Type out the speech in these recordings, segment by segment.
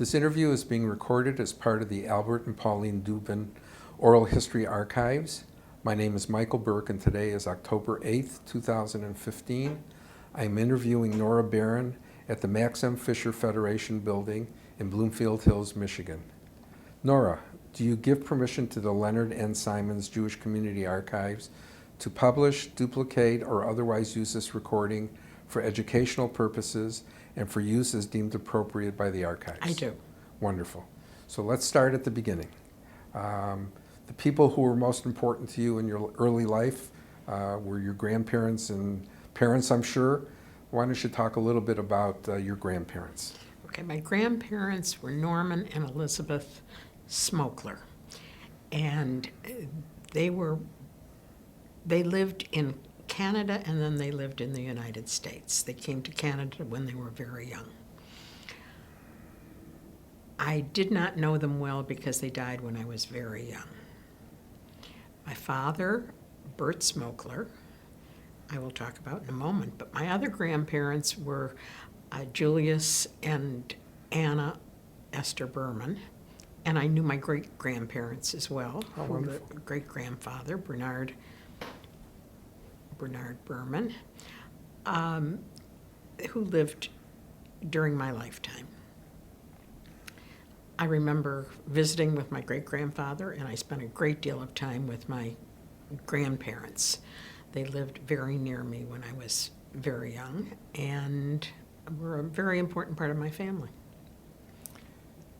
This interview is being recorded as part of the Albert and Pauline Dubin Oral History Archives. My name is Michael Burke, and today is October 8th, 2015. I am interviewing Nora Barron at the Max M. Fisher Federation Building in Bloomfield Hills, Michigan. Nora, do you give permission to the Leonard N. Simons Jewish Community Archives to publish, duplicate, or otherwise use this recording for educational purposes and for use as deemed appropriate by the archives? I do. Wonderful. So let's start at the beginning. The people who were most important to you in your early life were your grandparents and parents, I'm sure. Why don't you talk a little bit about your grandparents? Okay, my grandparents were Norman and Elizabeth Smokler, and they lived in Canada, and then they lived in the United States. They came to Canada when they were very young. I did not know them well because they died when I was very young. My father, Bert Smokler, I will talk about in a moment, but my other grandparents were Julius and Anna Esther Berman, and I knew my great-grandparents as well. Oh, wonderful. Great-grandfather, Bernard Berman, who lived during my lifetime. I remember visiting with my great-grandfather, and I spent a great deal of time with my grandparents. They lived very near me when I was very young, and were a very important part of my family.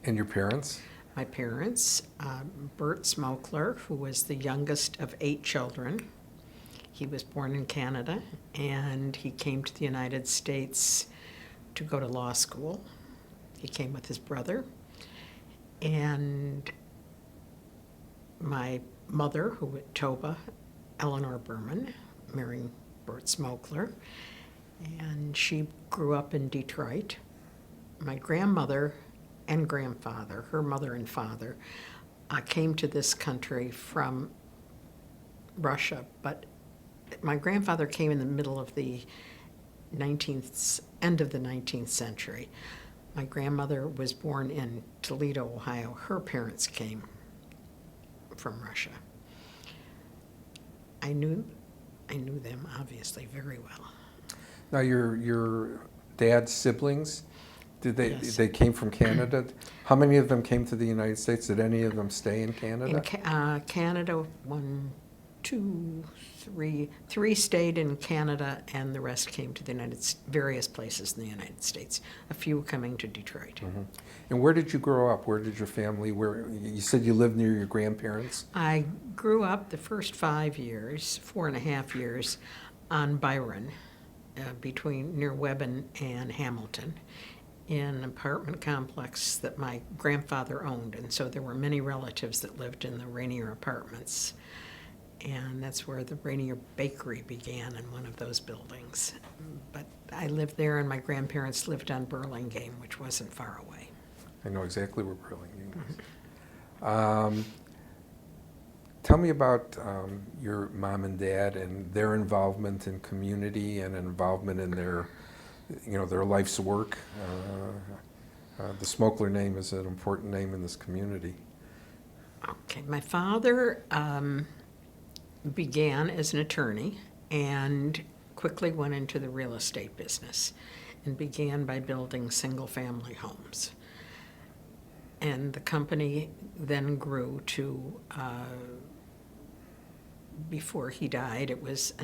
And your parents? My parents, Bert Smokler, who was the youngest of 8 children. He was born in Canada, and he came to the United States to go to law school. He came with his brother. And my mother, who was Toba, Eleanor Berman, marrying Bert Smokler, and she grew up in Detroit. My grandmother and grandfather, her mother and father, came to this country from Russia, but my grandfather came in the middle of the end of the 19th century. My grandmother was born in Toledo, Ohio. Her parents came from Russia. I knew them obviously very well. Now, your dad's siblings, Yes. they came from Canada? How many of them came to the United States? Did any of them stay in Canada? In Canada, 1, 2, 3. 3 stayed in Canada, and the rest came to the various places in the United States. A few coming to Detroit. Mm-hmm. And where did you grow up? Where did your family? You said you lived near your grandparents? I grew up the first 4.5 years, on Byron, near Webben and Hamilton, in an apartment complex that my grandfather owned, and so there were many relatives that lived in the Rainier apartments. And that's where the Rainier Bakery began, in one of those buildings. But I lived there, and my grandparents lived on Burlingame, which wasn't far away. I know exactly where Burlingame is. Mm-hmm. Tell me about your mom and dad and their involvement in community and involvement in their life's work. The Smokler name is an important name in this community. Okay, my father began as an attorney and quickly went into the real estate business and began by building single-family homes. And the company then grew to, before he died, it was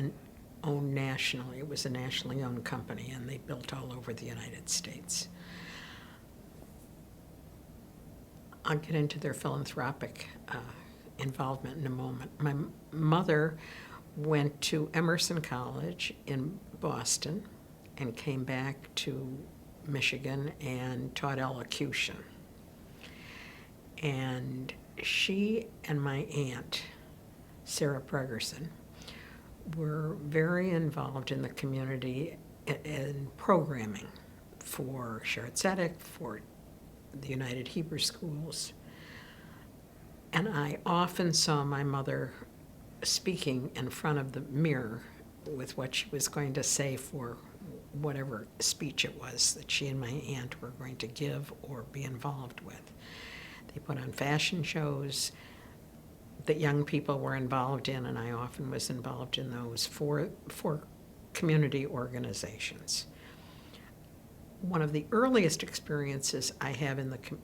owned nationally. It was a nationally owned company, and they built all over the United States. I'll get into their philanthropic involvement in a moment. My mother went to Emerson College in Boston and came back to Michigan and taught elocution. And she and my aunt, Sarah Pregerson, were very involved in the community in programming for Shared Tzedek, for the United Hebrew Schools. And I often saw my mother speaking in front of the mirror with what she was going to say for whatever speech it was that she and my aunt were going to give or be involved with. They put on fashion shows that young people were involved in, and I often was involved in those for community organizations. One of the earliest experiences I have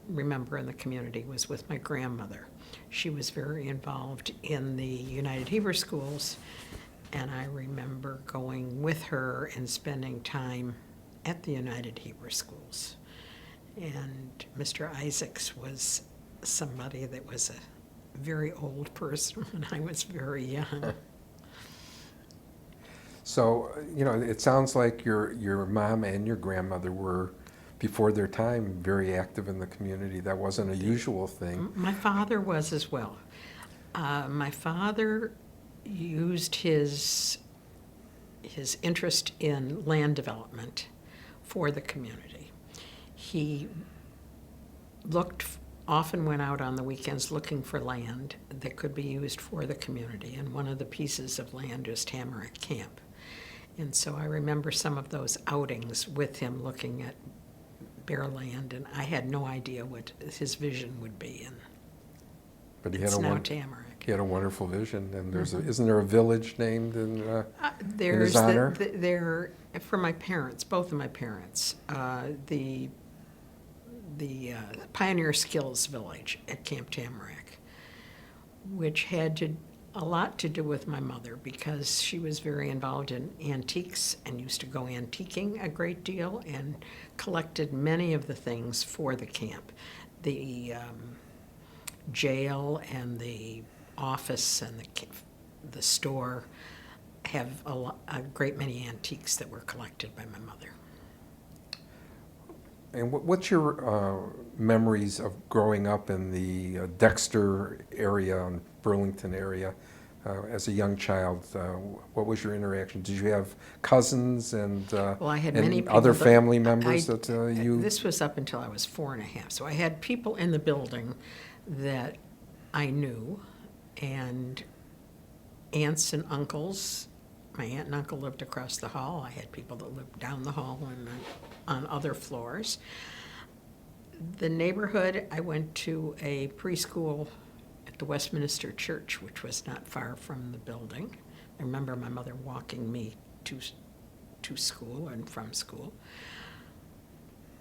remember in the community was with my grandmother. She was very involved in the United Hebrew Schools, and I remember going with her and spending time at the United Hebrew Schools. And Mr. Isaacs was somebody that was a very old person when I was very young. So, it sounds like your mom and your grandmother were, before their time, very active in the community. That wasn't a usual thing. My father was as well. My father used his interest in land development for the community. He often went out on the weekends looking for land that could be used for the community, and one of the pieces of land is Tamarack Camp. And so I remember some of those outings with him looking at bare land, and I had no idea what his vision would be. And But it's now Tamarack. He had a wonderful vision, and isn't there a village named in There's his honor? There, for my parents, both of my parents, the Pioneer Skills Village at Camp Tamarack, which had a lot to do with my mother because she was very involved in antiques and used to go antiquing a great deal and collected many of the things for the camp. The jail and the office and the store have a great many antiques that were collected by my mother. And what's your memories of growing up in the Dexter area, and Burlington area, as a young child? What was your interaction? Did you have cousins and, Well, I had and many people other that family members that you? This was up until I was 4.5, so I had people in the building that I knew, and aunts and uncles. My aunt and uncle lived across the hall. I had people that lived down the hall and on other floors. The neighborhood, I went to a preschool at the Westminster Church, which was not far from the building. I remember my mother walking me to school and from school.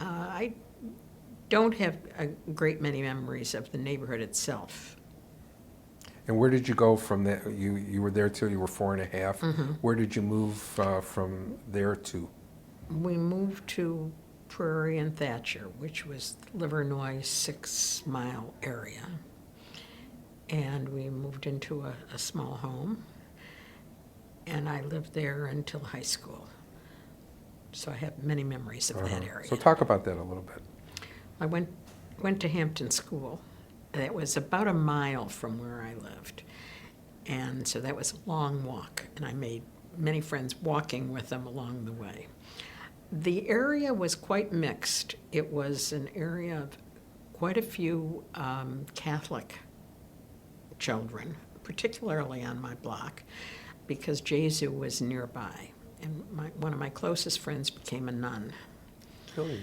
I don't have a great many memories of the neighborhood itself. And where did you go from there? You were there till you were 4.5. Mm-hmm. Where did you move from there to? We moved to Prairie and Thatcher, which was Livernois 6-mile area. And we moved into a small home, and I lived there until high school. So I have many memories of that area. So talk about that a little bit. I went to Hampton School. That was about a mile from where I lived. And so that was a long walk, and I made many friends walking with them along the way. The area was quite mixed. It was an area of quite a few Catholic children, particularly on my block, because Jesu was nearby. And one of my closest friends became a nun. Really?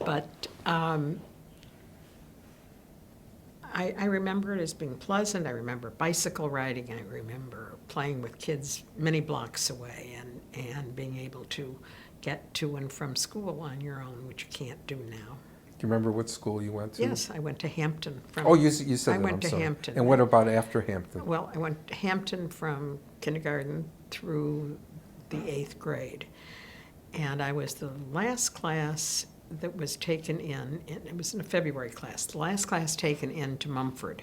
But I remember it as being pleasant. I remember bicycle riding. I remember playing with kids many blocks away and being able to get to and from school on your own, which you can't do now. Do you remember what school you went to? Yes, I went to Hampton. Oh, you said that. I went I'm to sorry. Hampton. And what about after Hampton? Well, I went to Hampton from kindergarten through the 8th grade. And I was the last class that was taken in, it was in a February class, the last class taken in to Mumford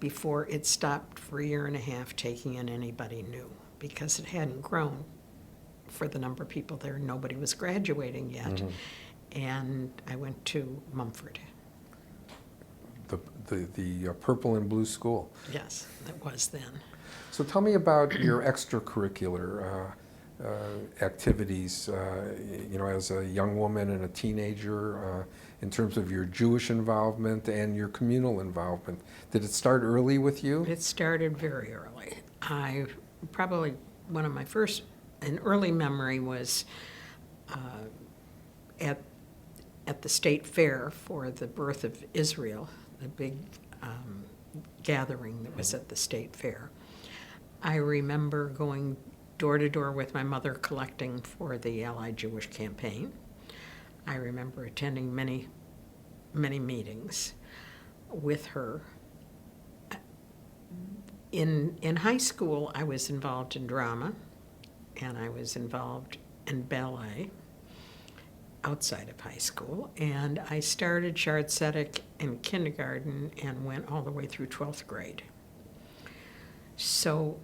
before it stopped for a year and a half taking in anybody new, because it hadn't grown for the number of people there. Nobody was graduating yet. Mm-hmm. And I went to Mumford. The purple and blue school. Yes, that was then. So tell me about your extracurricular activities, as a young woman and a teenager, in terms of your Jewish involvement and your communal involvement. Did it start early with you? It started very early. One of my first, an early memory was at the state fair for the birth of Israel, the big gathering that was at the state fair. I remember going door to door with my mother collecting for the Allied Jewish campaign. I remember attending many, many meetings with her. In high school, I was involved in drama, and I was involved in ballet outside of high school, and I started Shard Tzedek in kindergarten and went all the way through 12th grade. So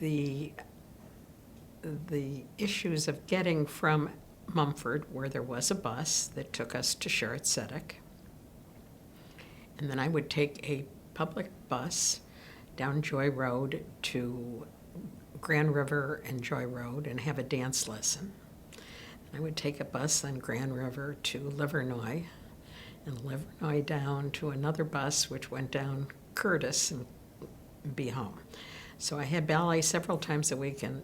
the issues of getting from Mumford, where there was a bus that took us to Shard Tzedek, and then I would take a public bus down Joy Road to Grand River and Joy Road and have a dance lesson. I would take a bus on Grand River to Livernois, and Livernois down to another bus which went down Curtis and be home. So I had ballet several times a week and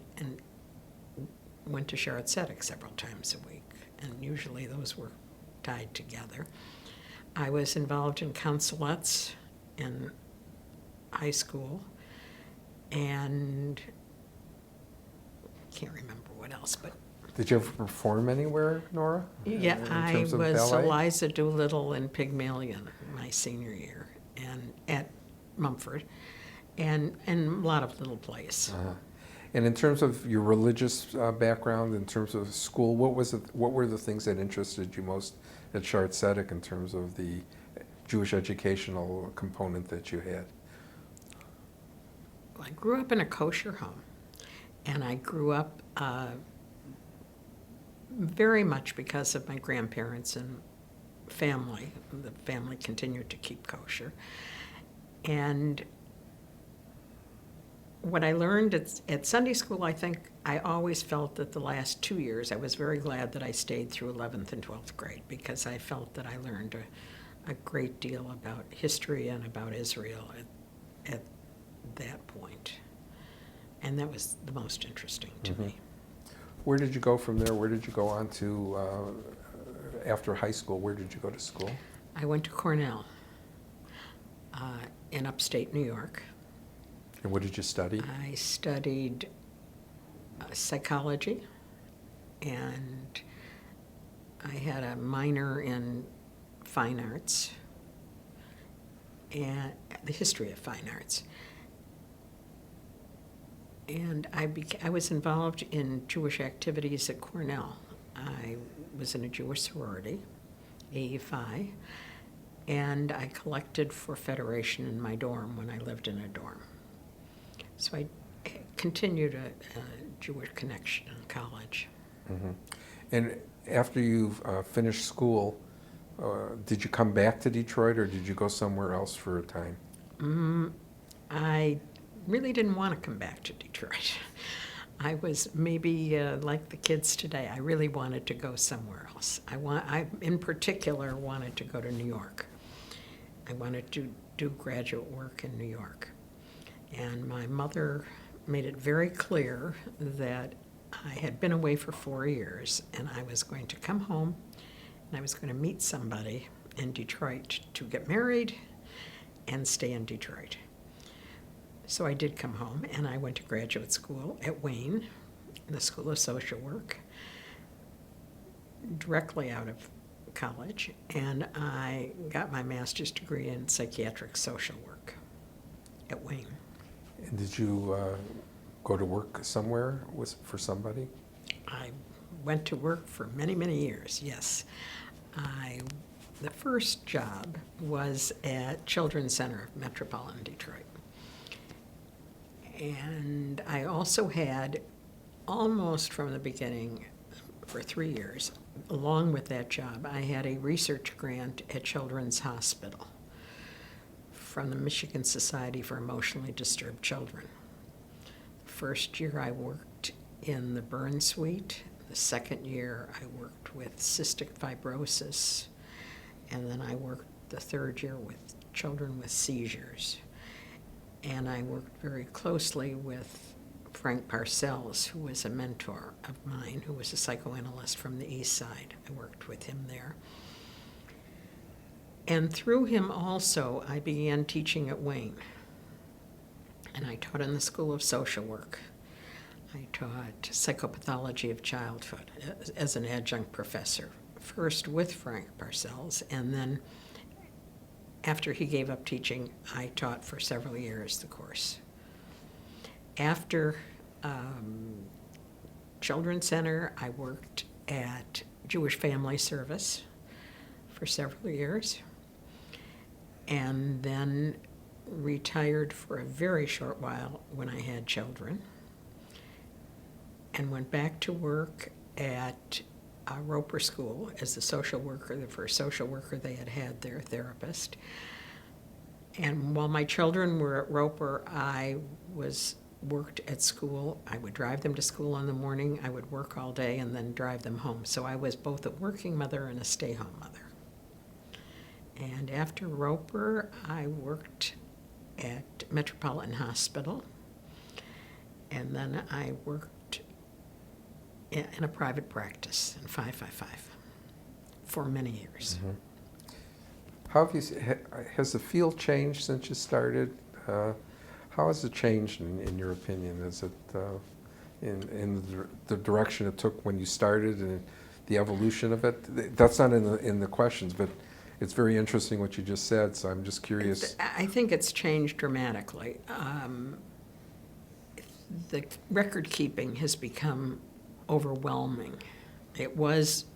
went to Shard Tzedek several times a week, and usually those were tied together. I was involved in counselettes in high school, and can't remember what else, but Did you ever perform anywhere, Nora? yeah, In I terms of was ballet? Eliza Doolittle in Pygmalion my senior year, and at Mumford, and a lot of little plays. Uh-huh. And in terms of your religious background, in terms of school, what were the things that interested you most at Shard Tzedek in terms of the Jewish educational component that you had? I grew up in a kosher home, and I grew up very much because of my grandparents and family. The family continued to keep kosher. And what I learned at Sunday school, I think I always felt that the last 2 years, I was very glad that I stayed through 11th and 12th grade, because I felt that I learned a great deal about history and about Israel at that point. And that was the most interesting to me. Where did you go from there? Where did you go on to, after high school, where did you go to school? I went to Cornell in upstate New York. And what did you study? I studied psychology, and I had a minor in fine arts and the history of fine arts. And I was involved in Jewish activities at Cornell. I was in a Jewish sorority, AE-Phi, and I collected for Federation in my dorm when I lived in a dorm. So I continued a Jewish connection in college. Mm-hmm. And after you finished school, did you come back to Detroit, or did you go somewhere else for a time? I really didn't want to come back to Detroit. I was maybe like the kids today. I really wanted to go somewhere else. I in particular wanted to go to New York. I wanted to do graduate work in New York. And my mother made it very clear that I had been away for 4 years, and I was going to come home, and I was going to meet somebody in Detroit to get married and stay in Detroit. So I did come home, and I went to graduate school at Wayne, in the School of Social Work, directly out of college, and I got my master's degree in psychiatric social work at Wayne. And did you go to work somewhere for somebody? I went to work for many, many years, yes. The first job was at Children's Center of Metropolitan Detroit. And I also had, almost from the beginning, for 3 years, along with that job, I had a research grant at Children's Hospital from the Michigan Society for Emotionally Disturbed Children. The first year I worked in the burn suite. The second year I worked with cystic fibrosis. And then I worked the third year with children with seizures. And I worked very closely with Frank Parcells, who was a mentor of mine, who was a psychoanalyst from the East Side. I worked with him there. And through him also, I began teaching at Wayne. And I taught in the School of Social Work. I taught psychopathology of childhood as an adjunct professor, first with Frank Parcells, and then after he gave up teaching, I taught for several years the course. After Children's Center, I worked at Jewish Family Service for several years, and then retired for a very short while when I had children, and went back to work at Roper School as the social worker, the first social worker they had their therapist. And while my children were at Roper, I worked at school. I would drive them to school in the morning, I would work all day, and then drive them home. So I was both a working mother and a stay-home mother. And after Roper, I worked at Metropolitan Hospital, and then I worked in a private practice in 555 for many years. Mm-hmm. How have you, has the field changed since you started? How has it changed in your opinion? Is it in the direction it took when you started and the evolution of it? That's not in the questions, but it's very interesting what you just said, so I'm just curious. I think it's changed dramatically. The record keeping has become overwhelming. It was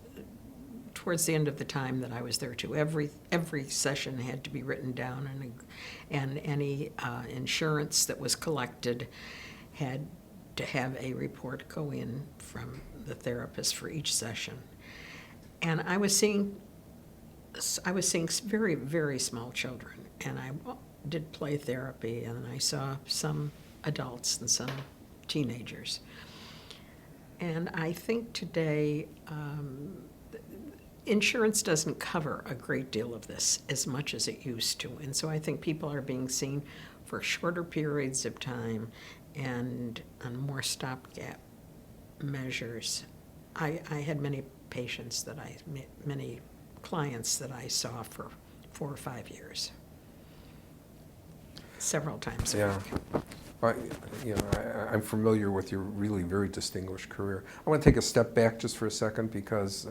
towards the end of the time that I was there too. Every session had to be written down, and any insurance that was collected had to have a report go in from the therapist for each session. And I was seeing very, very small children, and I did play therapy, and I saw some adults and some teenagers. And I think today, insurance doesn't cover a great deal of this as much as it used to. And so I think people are being seen for shorter periods of time and on more stopgap measures. I had many clients that I saw for 4 or 5 years, several times a week. Well, I'm familiar with your really very distinguished career. I want to take a step back just for a second because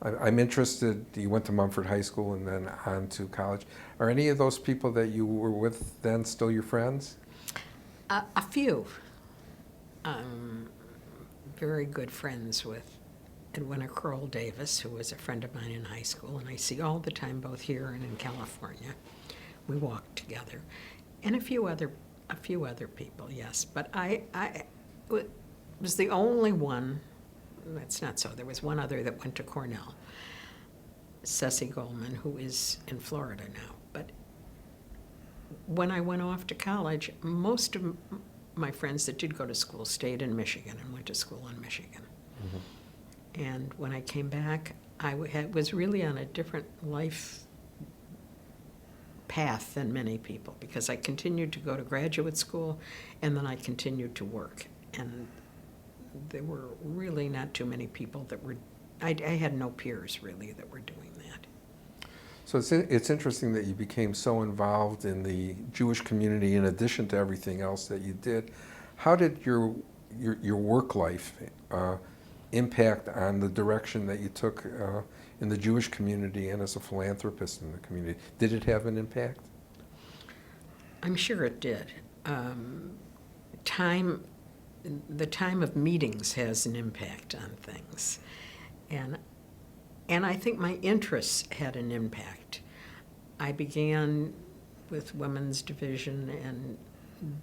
I'm interested. You went to Mumford High School and then on to college. Are any of those people that you were with then still your friends? A few. Very good friends with Edwina Kroll Davis, who was a friend of mine in high school, and I see all the time both here and in California. We walked together. And a few other people, yes. But I was the only one. That's not so. There was one other that went to Cornell, Ceci Goldman, who is in Florida now. But when I went off to college, most of my friends that did go to school stayed in Michigan and went to school in Michigan. Mm-hmm. And when I came back, I was really on a different life path than many people, because I continued to go to graduate school and then I continued to work. And there were really not too many people that were, I had no peers really that were doing that. So it's interesting that you became so involved in the Jewish community in addition to everything else that you did. How did your work life impact on the direction that you took in the Jewish community and as a philanthropist in the community? Did it have an impact? I'm sure it did. The time of meetings has an impact on things. And I think my interests had an impact. I began with women's division and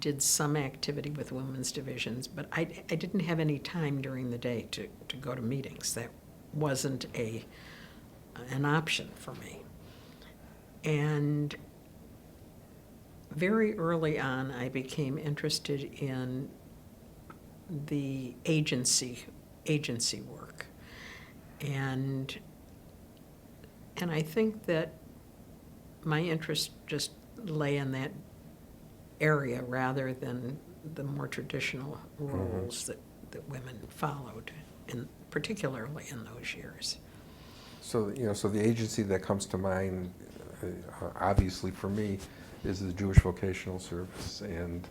did some activity with women's divisions, but I didn't have any time during the day to go to meetings. That wasn't an option for me. And very early on, I became interested in the agency work. And I think that my interest just lay in that area rather than the more traditional roles that women followed, particularly in those years. So, so the agency that comes to mind, obviously for me, is the Jewish Vocational Service, and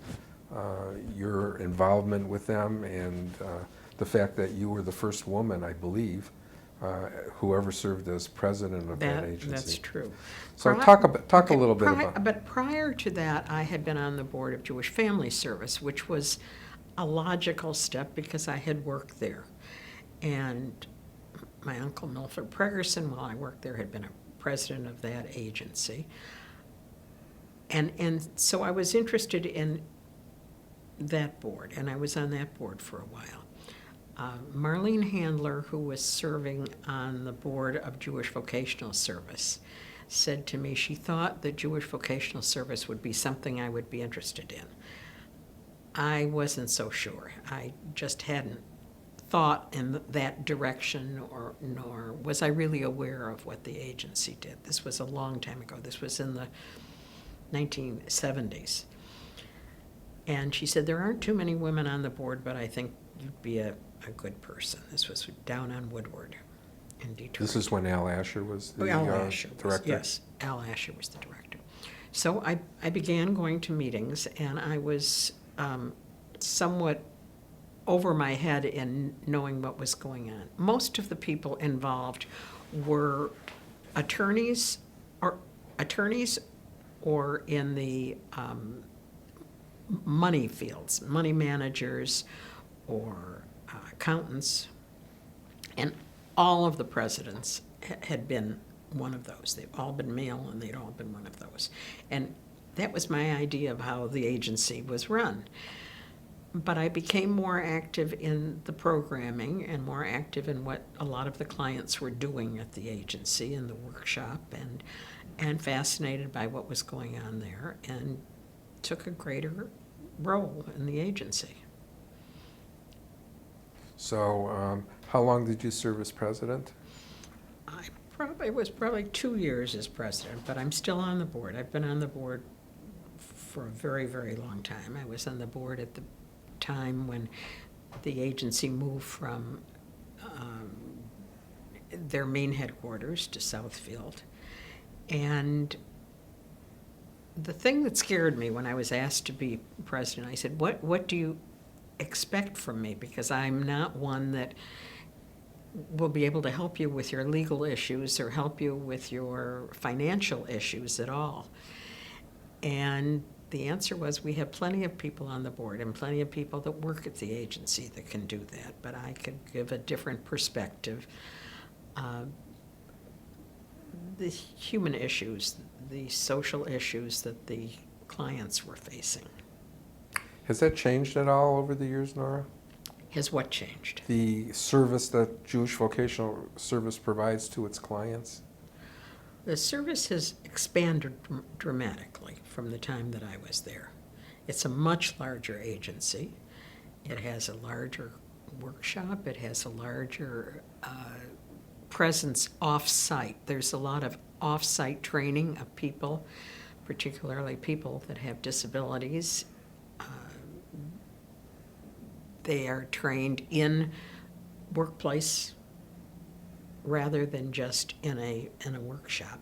your involvement with them, and the fact that you were the first woman, I believe, who ever served as president of that agency. That's true. So talk a little bit about. But prior to that, I had been on the board of Jewish Family Service, which was a logical step because I had worked there. And my uncle Milford Pregerson, while I worked there, had been a president of that agency. And so I was interested in that board, and I was on that board for a while. Marlene Handler, who was serving on the board of Jewish Vocational Service, said to me she thought that Jewish Vocational Service would be something I would be interested in. I wasn't so sure. I just hadn't thought in that direction, nor was I really aware of what the agency did. This was a long time ago. This was in the 1970s. And she said, there aren't too many women on the board, but I think you'd be a good person. This was down on Woodward in Detroit. This is when Al Asher was the director? Yes, Al Asher was the director. So I began going to meetings, and I was somewhat over my head in knowing what was going on. Most of the people involved were attorneys or in the money fields, money managers or accountants, and all of the presidents had been one of those. They've all been male, and they'd all been one of those. And that was my idea of how the agency was run. But I became more active in the programming and more active in what a lot of the clients were doing at the agency in the workshop, and fascinated by what was going on there, and took a greater role in the agency. So how long did you serve as president? It was probably 2 years as president, but I'm still on the board. I've been on the board for a very, very long time. I was on the board at the time when the agency moved from their main headquarters to Southfield. And the thing that scared me when I was asked to be president, I said, what do you expect from me? Because I'm not one that will be able to help you with your legal issues or help you with your financial issues at all. And the answer was, we have plenty of people on the board and plenty of people that work at the agency that can do that, but I could give a different perspective. The human issues, the social issues that the clients were facing. Has that changed at all over the years, Nora? Has what changed? The service that Jewish Vocational Service provides to its clients? The service has expanded dramatically from the time that I was there. It's a much larger agency. It has a larger workshop. It has a larger presence off-site. There's a lot of off-site training of people, particularly people that have disabilities. They are trained in workplace rather than just in a workshop.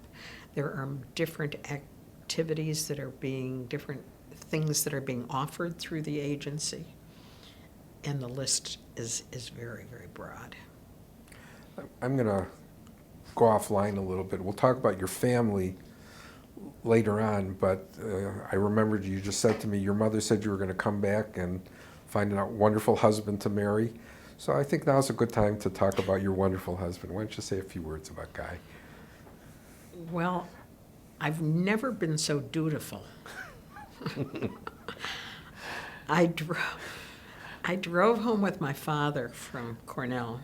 There are different activities that are different things that are being offered through the agency, and the list is very, very broad. I'm going to go offline a little bit. We'll talk about your family later on, but I remembered you just said to me your mother said you were going to come back and find a wonderful husband to marry. So I think now's a good time to talk about your wonderful husband. Why don't you say a few words about Guy? Well, I've never been so dutiful. I drove home with my father from Cornell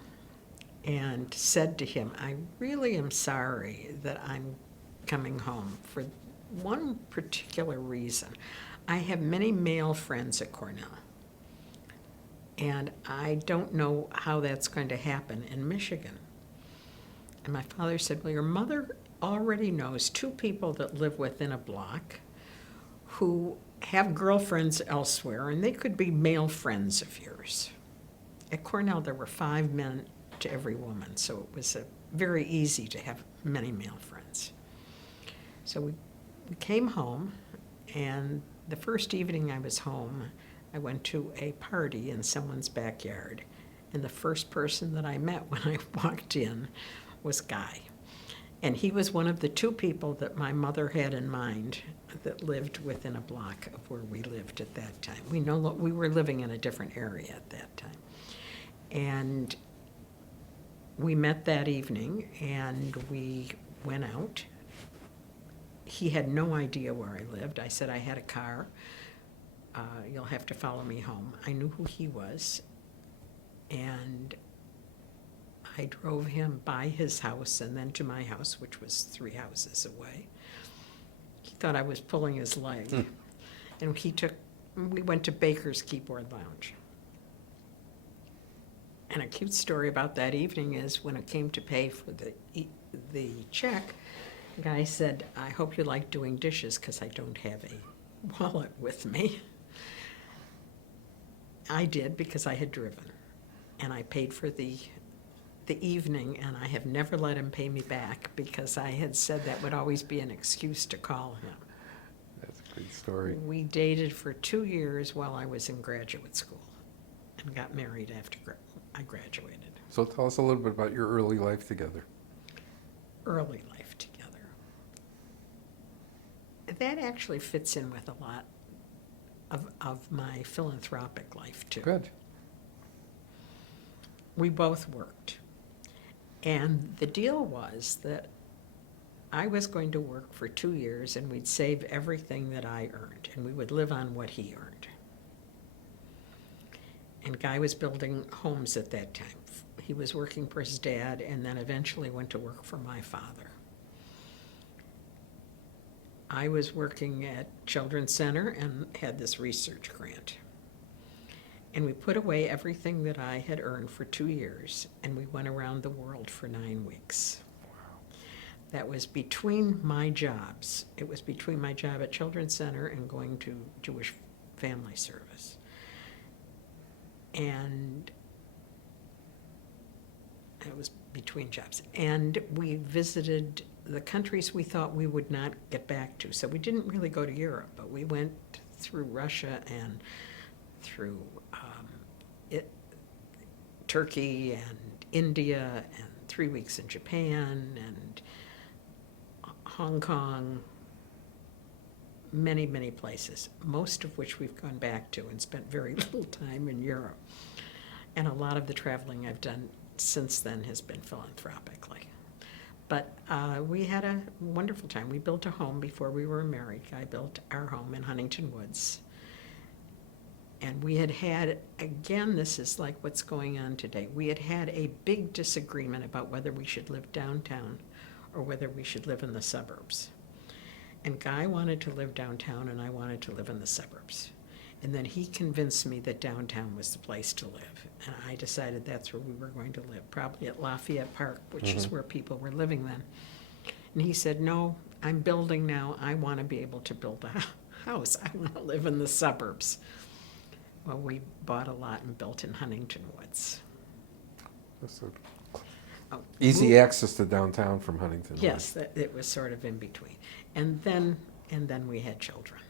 and said to him, I really am sorry that I'm coming home for one particular reason. I have many male friends at Cornell, and I don't know how that's going to happen in Michigan. And my father said, well, your mother already knows two people that live within a block who have girlfriends elsewhere, and they could be male friends of yours. At Cornell, there were 5 men to every woman, so it was very easy to have many male friends. So we came home, and the first evening I was home, I went to a party in someone's backyard, and the first person that I met when I walked in was Guy. And he was one of the 2 people that my mother had in mind that lived within a block of where we lived at that time. We were living in a different area at that time. And we met that evening, and we went out. He had no idea where I lived. I said I had a car. You'll have to follow me home. I knew who he was, and I drove him by his house and then to my house, which was 3 houses away. He thought I was pulling his leg. And we went to Baker's Keyboard Lounge. And a cute story about that evening is when it came to pay for the check, the guy said, I hope you like doing dishes because I don't have a wallet with me. I did because I had driven. And I paid for the evening, and I have never let him pay me back because I had said that would always be an excuse to call him. That's a great story. We dated for 2 years while I was in graduate school and got married after I graduated. So tell us a little bit about your early life together. Early life together. That actually fits in with a lot of my philanthropic life, too. Good. We both worked. And the deal was that I was going to work for 2 years, and we'd save everything that I earned, and we would live on what he earned. And Guy was building homes at that time. He was working for his dad, and then eventually went to work for my father. I was working at Children's Center and had this research grant. And we put away everything that I had earned for 2 years, and we went around the world for 9 weeks. Wow. That was between my jobs. It was between my job at Children's Center and going to Jewish Family Service. And it was between jobs. And we visited the countries we thought we would not get back to. So we didn't really go to Europe, but we went through Russia and through Turkey and India, and 3 weeks in Japan and Hong Kong, many, many places, most of which we've gone back to and spent very little time in Europe. And a lot of the traveling I've done since then has been philanthropically. But we had a wonderful time. We built a home before we were married. I built our home in Huntington Woods. And we had, again, this is like what's going on today. We had a big disagreement about whether we should live downtown or whether we should live in the suburbs. And Guy wanted to live downtown, and I wanted to live in the suburbs. And then he convinced me that downtown was the place to live. And I decided that's where we were going to live, probably at Lafayette Park, which is where people were living then. And he said, no, I'm building now. I want to be able to build a house. I want to live in the suburbs. Well, we bought a lot and built in Huntington Woods. That's a Oh, easy access to downtown from Huntington. Yes, it was sort of in between. And then we had children.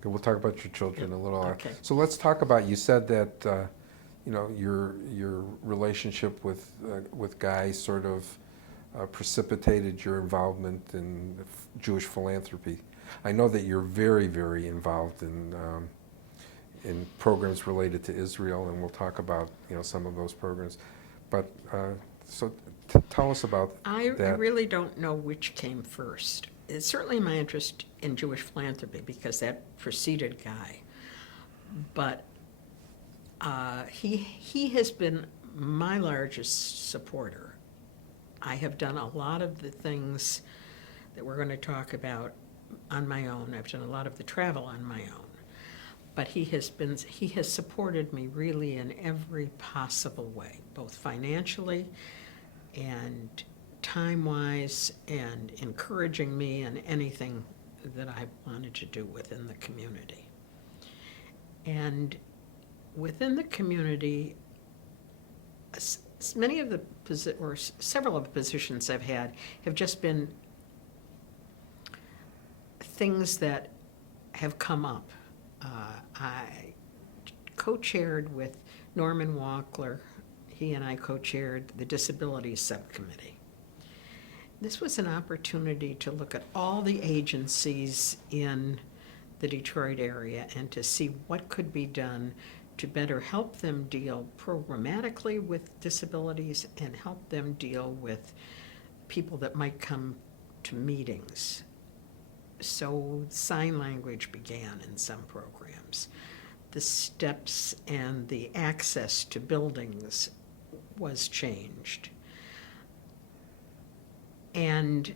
Okay, we'll talk about your children a little. Okay. So let's talk about, you said that your relationship with Guy sort of precipitated your involvement in Jewish philanthropy. I know that you're very, very involved in programs related to Israel, and we'll talk about some of those programs. But so tell us about that. I really don't know which came first. It's certainly my interest in Jewish philanthropy because that preceded Guy. But he has been my largest supporter. I have done a lot of the things that we're going to talk about on my own. I've done a lot of the travel on my own. But he has supported me really in every possible way, both financially and time-wise, and encouraging me in anything that I wanted to do within the community. And within the community, many of the several of the positions I've had have just been things that have come up. I co-chaired with Norman Walkler. He and I co-chaired the Disabilities Subcommittee. This was an opportunity to look at all the agencies in the Detroit area and to see what could be done to better help them deal programmatically with disabilities and help them deal with people that might come to meetings. So sign language began in some programs. The steps and the access to buildings was changed. And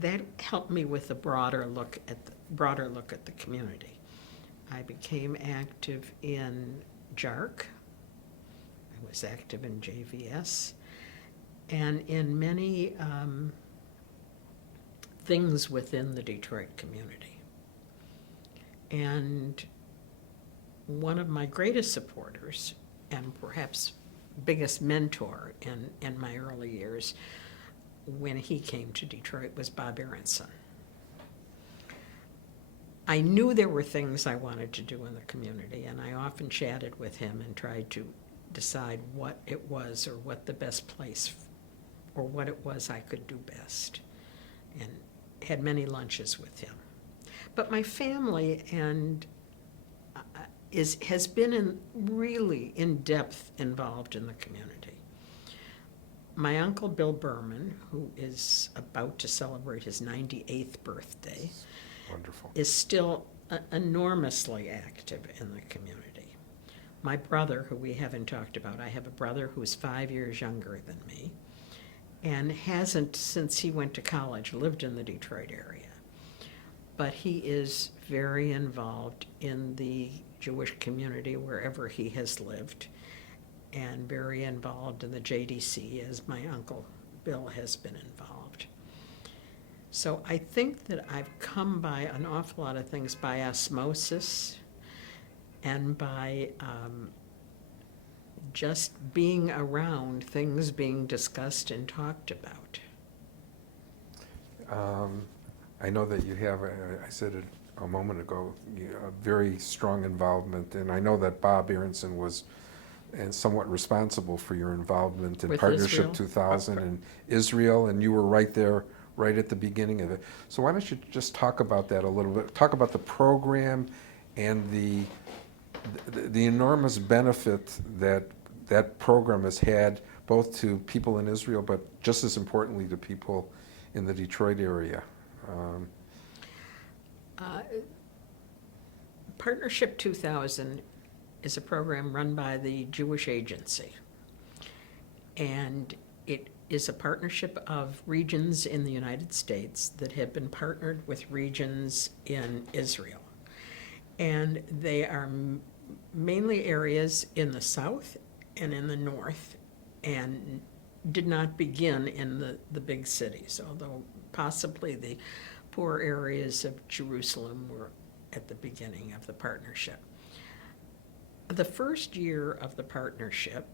that helped me with a broader look at the community. I became active in JARC. I was active in JVS, and in many things within the Detroit community. And one of my greatest supporters, and perhaps biggest mentor in my early years when he came to Detroit, was Bob Aronson. I knew there were things I wanted to do in the community, and I often chatted with him and tried to decide what it was or what the best place or what it was I could do best, and had many lunches with him. But my family and has been really in-depth involved in the community. My uncle Bill Berman, who is about to celebrate his 98th birthday, Wonderful. is still enormously active in the community. My brother, who we haven't talked about, I have a brother who's 5 years younger than me and hasn't, since he went to college, lived in the Detroit area. But he is very involved in the Jewish community wherever he has lived, and very involved in the JDC, as my uncle Bill has been involved. So I think that I've come by an awful lot of things by osmosis and by just being around things being discussed and talked about. I know that you have, I said it a moment ago, a very strong involvement, and I know that Bob Aronson was somewhat responsible for your involvement in With Partnership Israel? 2000 in Israel, and you were right there, right at the beginning of it. So why don't you just talk about that a little bit? Talk about the program and the enormous benefit that that program has had, both to people in Israel, but just as importantly to people in the Detroit area. Partnership 2000 is a program run by the Jewish Agency, and it is a partnership of regions in the United States that have been partnered with regions in Israel. And they are mainly areas in the south and in the north, and did not begin in the big cities, although possibly the poor areas of Jerusalem were at the beginning of the partnership. The first year of the partnership,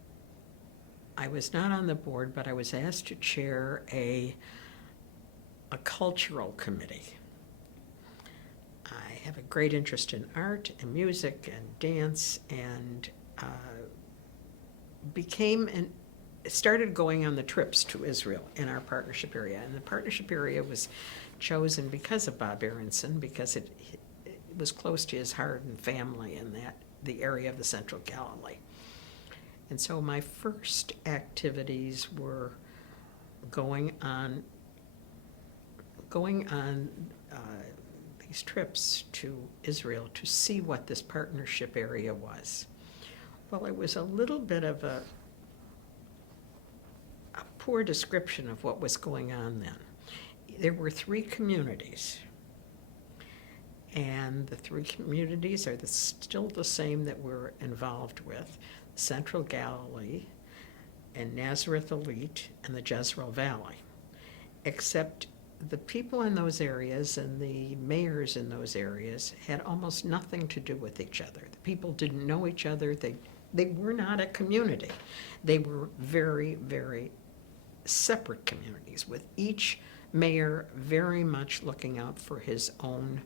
I was not on the board, but I was asked to chair a cultural committee. I have a great interest in art and music and dance, and started going on the trips to Israel in our partnership area. And the partnership area was chosen because of Bob Aronson, because it was close to his heart and family in the area of the Central Galilee. And so my first activities were going on these trips to Israel to see what this partnership area was. Well, it was a little bit of a poor description of what was going on then. There were 3 communities, and the 3 communities are still the same that we're involved with: Central Galilee, and Nazareth Elite, and the Jezreel Valley, except the people in those areas and the mayors in those areas had almost nothing to do with each other. The people didn't know each other. They were not a community. They were very, very separate communities, with each mayor very much looking out for his own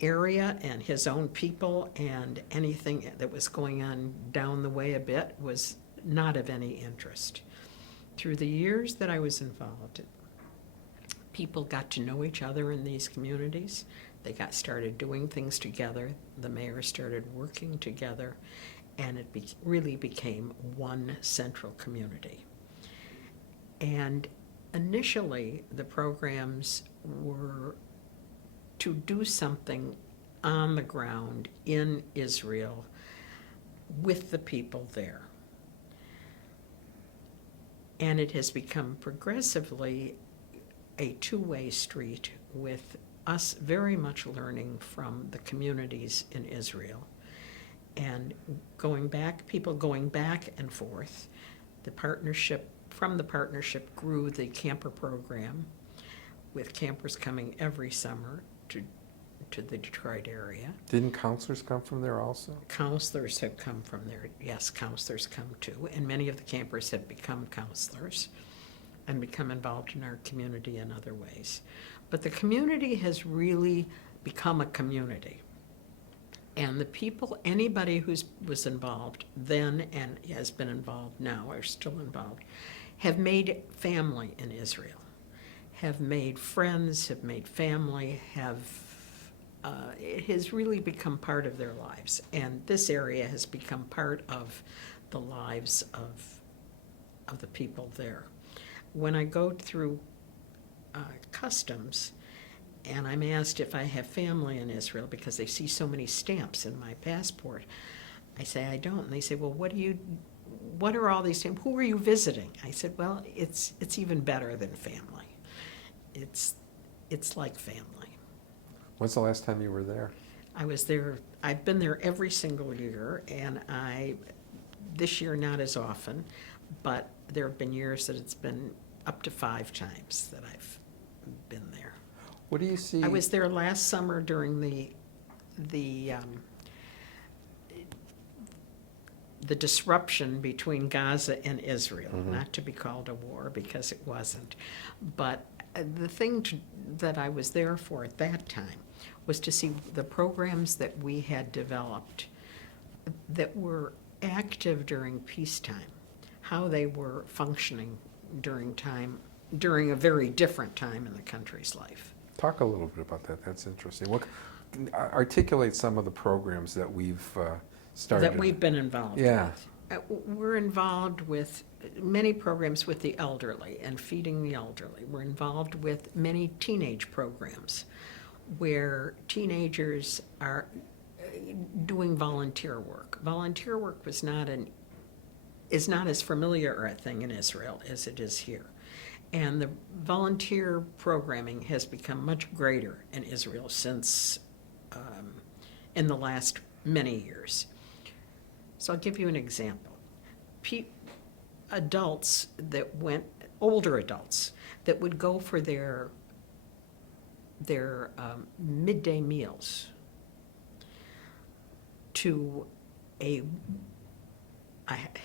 area and his own people, and anything that was going on down the way a bit was not of any interest. Through the years that I was involved, people got to know each other in these communities. They started doing things together. The mayors started working together, and it really became one central community. And initially, the programs were to do something on the ground in Israel with the people there. And it has become progressively a two-way street, with us very much learning from the communities in Israel and people going back and forth. From the partnership grew the camper program, with campers coming every summer to the Detroit area. Didn't counselors come from there also? Counselors have come from there. Yes, counselors come too, and many of the campers have become counselors and become involved in our community in other ways. But the community has really become a community. And the people, anybody who was involved then and has been involved now, or still involved, have made family in Israel, have made friends, have made family, it has really become part of their lives. And this area has become part of the lives of the people there. When I go through customs, and I'm asked if I have family in Israel because they see so many stamps in my passport, I say I don't. And they say, well, what are all these stamps? Who are you visiting? I said, well, it's even better than family. It's like family. When's the last time you were there? I was there. I've been there every single year, and this year not as often, but there have been years that it's been up to 5 times that I've been there. What do you see? I was there last summer during the disruption between Gaza and Israel, not to be called a war because it wasn't. But the thing that I was there for at that time was to see the programs that we had developed that were active during peacetime, how they were functioning during a very different time in the country's life. Talk a little bit about that. That's interesting. Articulate some of the programs that we've started. That we've been involved with. We're involved with many programs with the elderly and feeding the elderly. We're involved with many teenage programs where teenagers are doing volunteer work. Volunteer work is not as familiar a thing in Israel as it is here. And the volunteer programming has become much greater in Israel since in the last many years. So I'll give you an example. Older adults that would go for their midday meals to a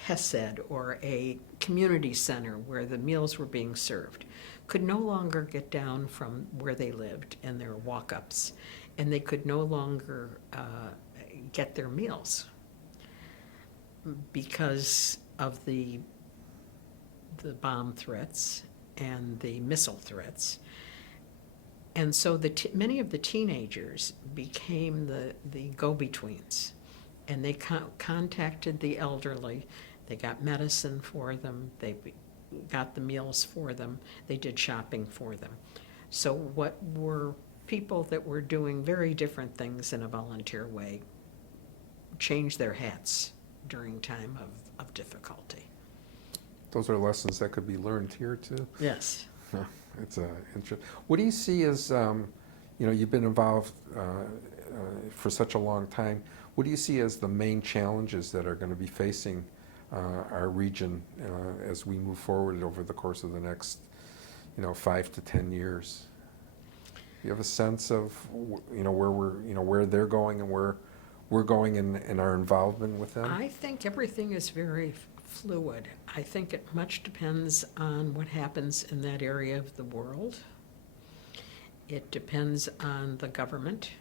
Hesed or a community center where the meals were being served, could no longer get down from where they lived in their walk-ups, and they could no longer get their meals because of the bomb threats and the missile threats. And so many of the teenagers became the go-betweens, and they contacted the elderly. They got medicine for them. They got the meals for them. They did shopping for them. So what were people that were doing very different things in a volunteer way changed their hats during time of difficulty. Those are lessons that could be learned here too. Yes. It's interesting. What do you see as, you've been involved for such a long time. What do you see as the main challenges that are going to be facing our region as we move forward over the course of the next, 5 to 10 years? You have a sense of, where they're going and where we're going in our involvement with them? I think everything is very fluid. I think it much depends on what happens in that area of the world. It depends on the government.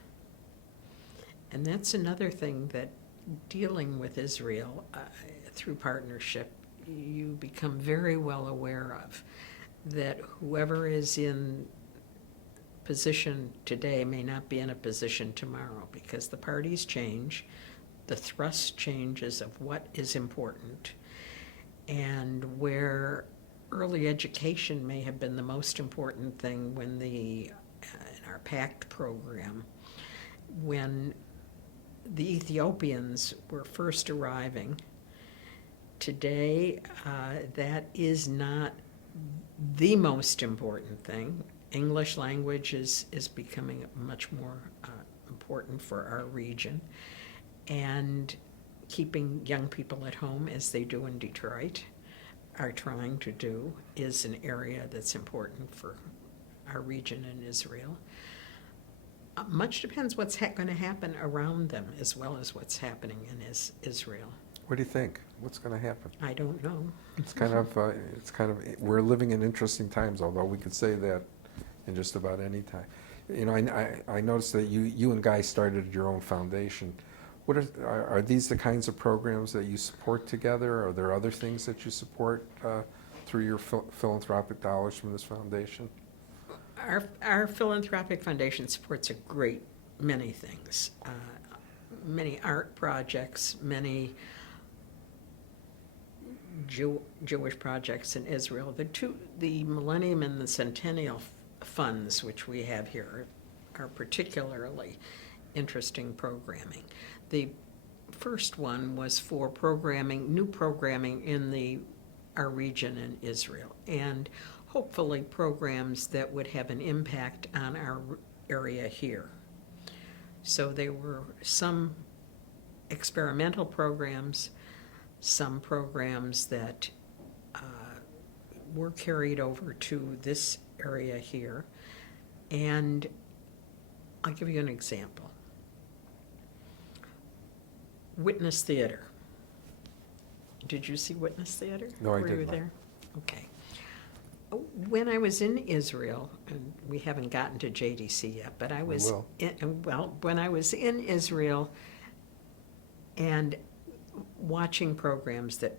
And that's another thing that dealing with Israel through partnership, you become very well aware of, that whoever is in position today may not be in a position tomorrow, because the parties change, the thrust changes of what is important, and where early education may have been the most important thing when in our PACT program, when the Ethiopians were first arriving. Today, that is not the most important thing. English language is becoming much more important for our region. And keeping young people at home, as they do in Detroit, are trying to do, is an area that's important for our region in Israel. Much depends what's going to happen around them, as well as what's happening in Israel. What do you think? What's going to happen? I don't know. It's kind of, we're living in interesting times, although we could say that in just about any time. I noticed that you and Guy started your own foundation. What are these the kinds of programs that you support together? Are there other things that you support through your philanthropic dollars from this foundation? Our philanthropic foundation supports a great many things, many art projects, many Jewish projects in Israel. The Millennium and the Centennial funds, which we have here, are particularly interesting programming. The first one was for new programming in our region in Israel, and hopefully programs that would have an impact on our area here. So there were some experimental programs, some programs that were carried over to this area here. And I'll give you an example. Witness Theater. Did you see Witness Theater? No, I Were did you not. there? Okay. When I was in Israel, and we haven't gotten to JDC yet, but I was when I was in Israel and watching programs that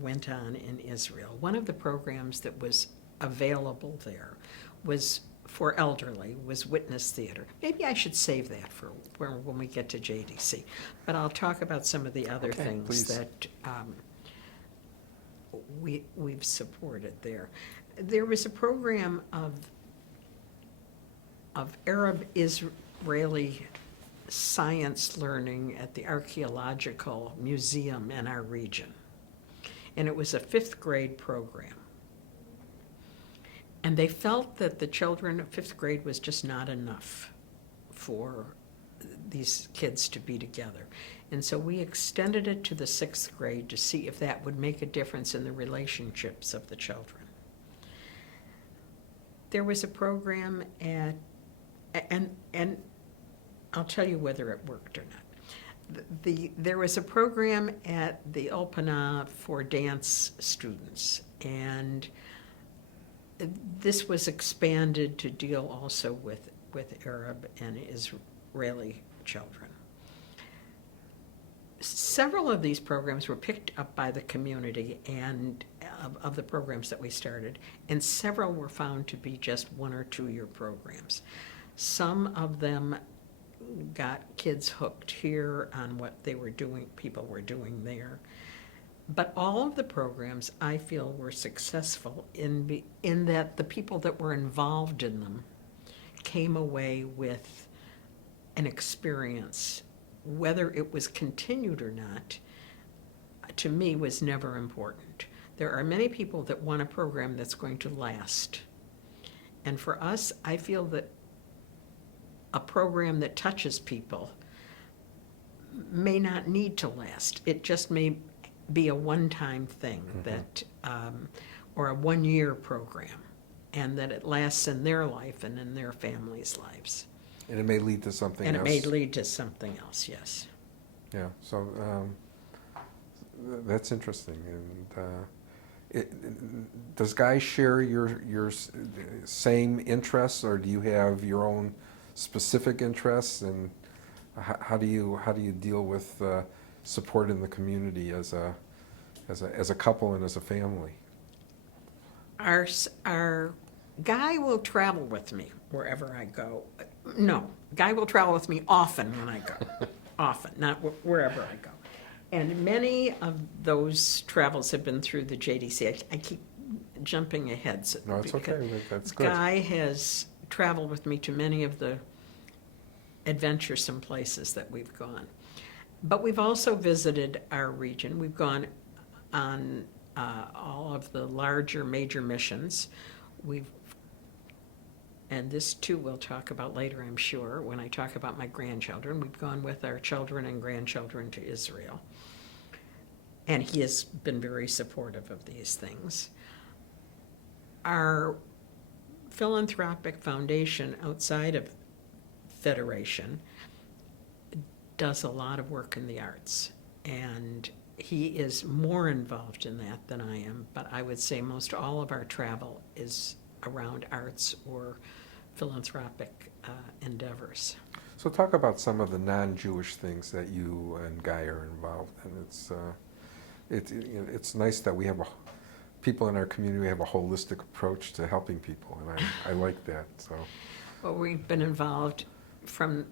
went on in Israel, one of the programs that was available there was for elderly, was Witness Theater. Maybe I should save that for when we get to JDC, but I'll talk about some of the other things please. that we've supported there. There was a program of Arab-Israeli science learning at the Archaeological Museum in our region. And it was a 5th grade program. And they felt that the children of 5th grade was just not enough for these kids to be together. And so we extended it to the 6th grade to see if that would make a difference in the relationships of the children. There was a program and I'll tell you whether it worked or not. There was a program at the Ulpana for dance students, and this was expanded to deal also with Arab and Israeli children. Several of these programs were picked up by the community and of the programs that we started, and several were found to be just 1 or 2 year programs. Some of them got kids hooked here on what they were doing, people were doing there. But all of the programs, I feel, were successful in that the people that were involved in them came away with an experience. Whether it was continued or not, to me, was never important. There are many people that want a program that's going to last. And for us, I feel that a program that touches people may not need to last. It just may be a one-time thing, that or a 1 year program. and that it lasts in their life and in their families' lives. And it may lead to something And else. it may lead to something else, yes. Yeah, so that's interesting. And does Guy share your same interests, or do you have your own specific interests? And how do you deal with support in the community as a couple and as a family? Our Guy will travel with me wherever I go. No, Guy will travel with me often when I go. Often, not wherever I go. And many of those travels have been through the JDC. I keep jumping ahead. No, it's okay. That's good. Guy has traveled with me to many of the adventuresome places that we've gone. But we've also visited our region. We've gone on all of the larger major missions. And this too we'll talk about later, I'm sure, when I talk about my grandchildren. We've gone with our children and grandchildren to Israel. And he has been very supportive of these things. Our philanthropic foundation outside of Federation does a lot of work in the arts. And he is more involved in that than I am, but I would say most all of our travel is around arts or philanthropic endeavors. So talk about some of the non-Jewish things that you and Guy are involved in. It's nice that we have people in our community have a holistic approach to helping people, and I like that. So, Well, we've been involved from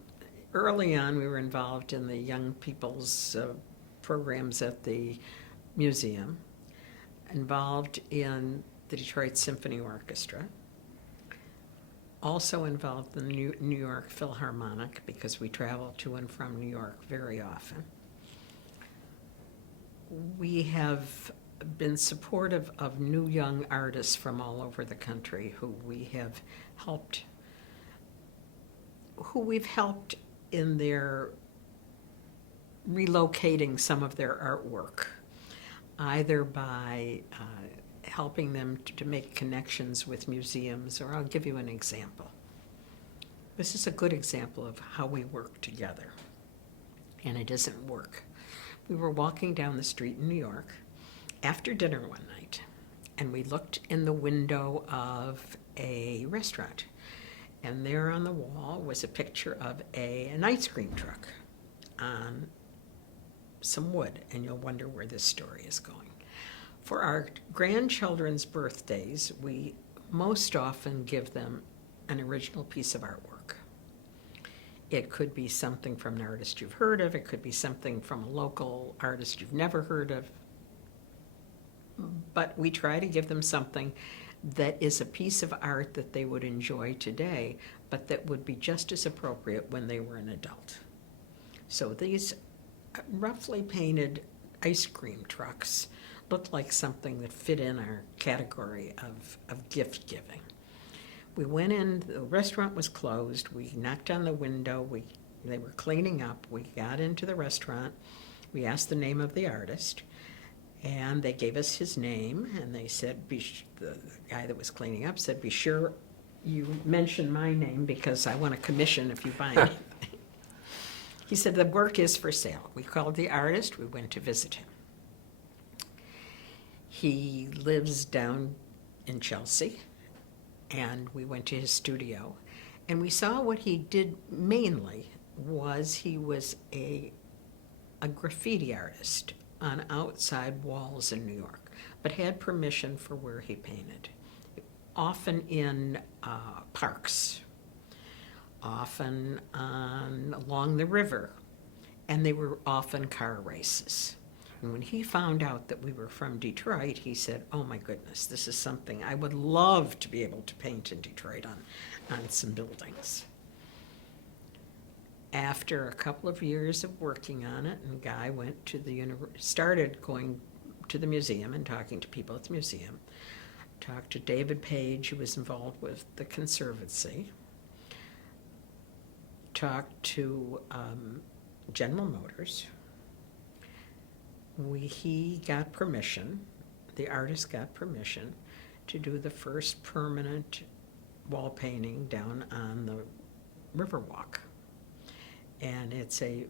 early on. We were involved in the young people's programs at the museum, involved in the Detroit Symphony Orchestra, also involved in the New York Philharmonic because we travel to and from New York very often. We have been supportive of new young artists from all over the country who we've helped in their relocating some of their artwork, either by helping them to make connections with museums, or I'll give you an example. This is a good example of how we work together, and it isn't work. We were walking down the street in New York after dinner one night, and we looked in the window of a restaurant, and there on the wall was a picture of an ice cream truck on some wood, and you'll wonder where this story is going. For our grandchildren's birthdays, we most often give them an original piece of artwork. It could be something from an artist you've heard of, it could be something from a local artist you've never heard of, but we try to give them something that is a piece of art that they would enjoy today, but that would be just as appropriate when they were an adult. So these roughly painted ice cream trucks looked like something that fit in our category of gift giving. We went in, the restaurant was closed, we knocked on the window, they were cleaning up, we got into the restaurant, we asked the name of the artist, and they gave us his name, and they said, the guy that was cleaning up said, be sure you mention my name because I want a commission if you buy anything. He said, the work is for sale. We called the artist, we went to visit him. He lives down in Chelsea, and we went to his studio, and we saw what he did mainly was he was a graffiti artist on outside walls in New York, but had permission for where he painted, often in parks, often along the river, and they were often car races. And when he found out that we were from Detroit, he said, oh my goodness, this is something I would love to be able to paint in Detroit on some buildings. After a couple of years of working on it, and Guy went to started going to the museum and talking to people at the museum, talked to David Page, who was involved with the Conservancy, talked to General Motors. He got permission, the artist got permission to do the first permanent wall painting down on the Riverwalk. And it's I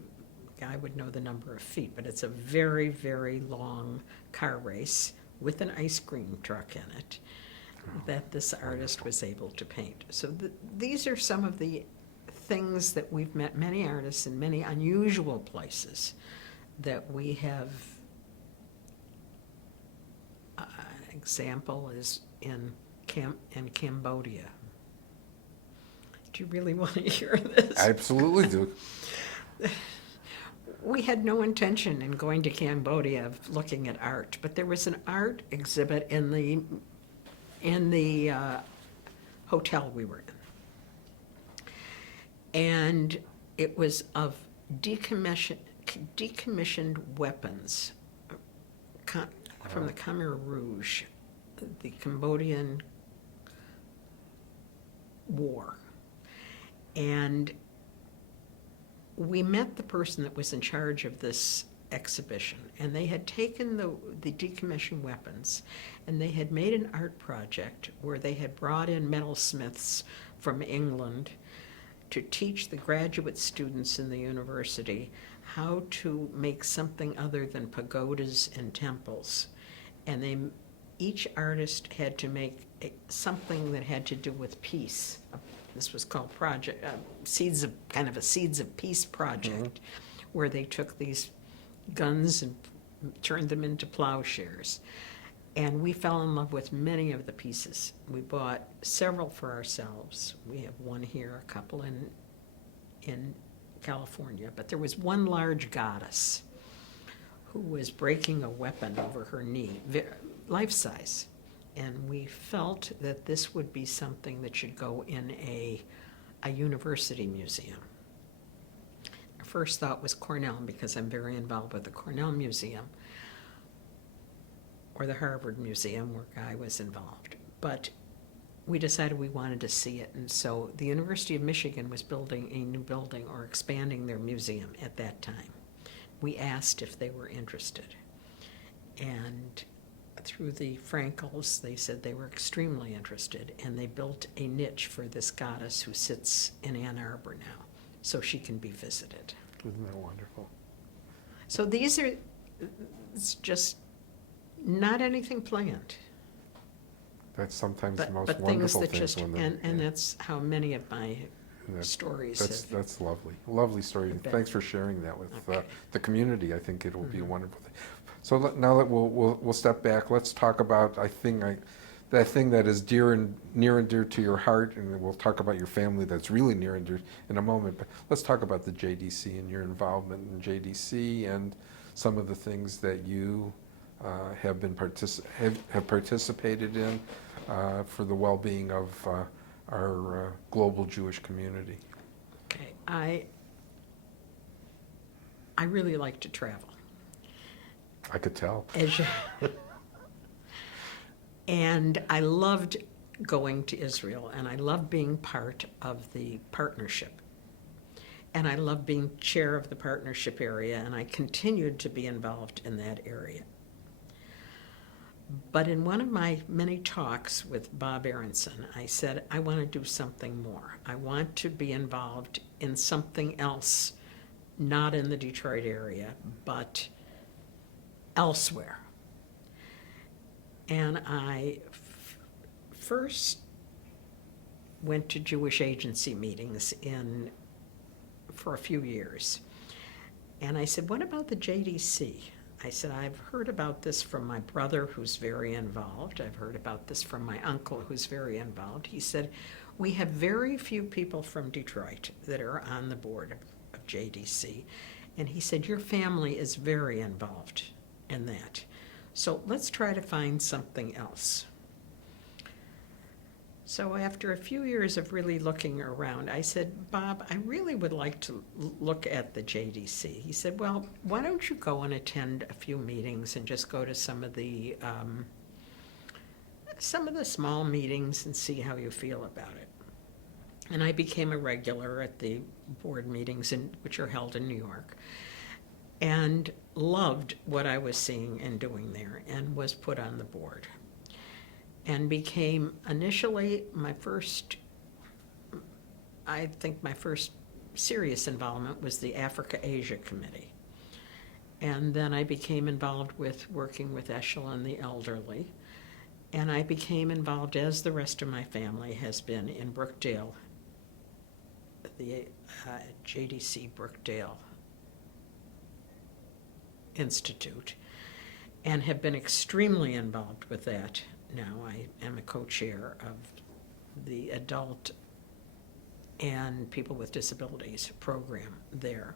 would know the number of feet, but it's a very, very long car race with an ice cream truck in it that this artist was able to paint. So these are some of the things that we've met many artists in many unusual places that we have. An example is in Cambodia. Do you really want to hear this? I absolutely do. We had no intention in going to Cambodia of looking at art, but there was an art exhibit in the hotel we were in. And it was of decommissioned weapons from the Khmer Rouge, the Cambodian War. And we met the person that was in charge of this exhibition, and they had taken the decommissioned weapons, and they had made an art project where they had brought in metalsmiths from England to teach the graduate students in the university how to make something other than pagodas and temples. And each artist had to make something that had to do with peace. This was called Seeds of Peace project, where they took these guns and turned them into plowshares. And we fell in love with many of the pieces. We bought several for ourselves. We have one here, a couple in California. But there was one large goddess who was breaking a weapon over her knee, life size. And we felt that this would be something that should go in a university museum. Our first thought was Cornell, because I'm very involved with the Cornell Museum, or the Harvard Museum, where Guy was involved. But we decided we wanted to see it, and so the University of Michigan was building a new building or expanding their museum at that time. We asked if they were interested. And through the Frankels, they said they were extremely interested, and they built a niche for this goddess who sits in Ann Arbor now, so she can be visited. Isn't that wonderful? So it's just not anything planned. That's sometimes the But, most but wonderful things that things just, and that's how many of my stories have. That's lovely. Lovely story. And been. thanks for sharing that with Okay. the community. I think it will be a wonderful thing. So now that we'll step back, let's talk about that thing that is near and dear to your heart, and we'll talk about your family that's really near and dear in a moment. But let's talk about the JDC and your involvement in JDC and some of the things that you have participated in for the well-being of our global Jewish community. Okay, I really like to travel. I could tell. And I loved going to Israel, and I loved being part of the partnership. And I loved being chair of the partnership area, and I continued to be involved in that area. But in one of my many talks with Bob Aronson, I said, I want to do something more. I want to be involved in something else, not in the Detroit area, but elsewhere. And I first went to Jewish agency meetings for a few years. And I said, what about the JDC? I said, I've heard about this from my brother, who's very involved. I've heard about this from my uncle, who's very involved. He said, we have very few people from Detroit that are on the board of JDC. And he said, your family is very involved in that. So let's try to find something else. So after a few years of really looking around, I said, Bob, I really would like to look at the JDC. He said, well, why don't you go and attend a few meetings and just go to some of the small meetings and see how you feel about it. And I became a regular at the board meetings, which are held in New York, and loved what I was seeing and doing there, and was put on the board. and became initially I think my first serious involvement was the Africa-Asia Committee. And then I became involved with working with Eshel and the elderly. And I became involved, as the rest of my family has been, in Brookdale, the JDC Brookdale Institute, and have been extremely involved with that. Now I am a co-chair of the adult and people with disabilities program there.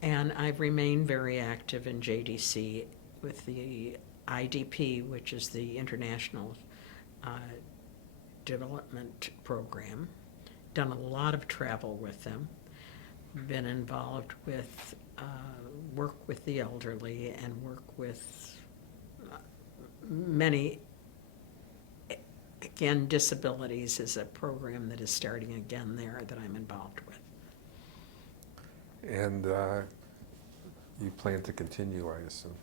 And I've remained very active in JDC with the IDP, which is the International Development Program. Done a lot of travel with them. Been involved with work with the elderly and work with many. Again, disabilities is a program that is starting again there that I'm involved with. And you plan to continue, I assume?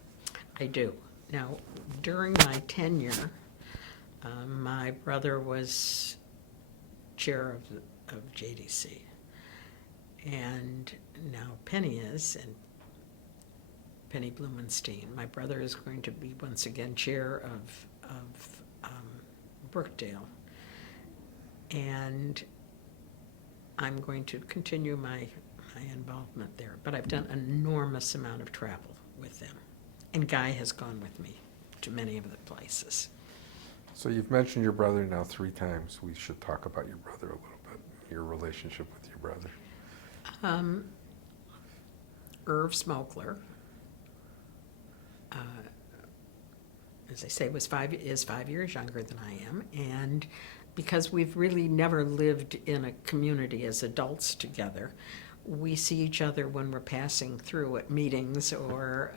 I do. Now, during my tenure, my brother was chair of JDC. And now Penny is, and Penny Blumenstein. My brother is going to be once again chair of Brookdale. And I'm going to continue my involvement there. But I've done an enormous amount of travel with them. And Guy has gone with me to many of the places. So you've mentioned your brother now 3 times. We should talk about your brother a little bit, your relationship with your brother. Irv Smokler, as I say, is 5 years younger than I am, and because we've really never lived in a community as adults together, we see each other when we're passing through at meetings or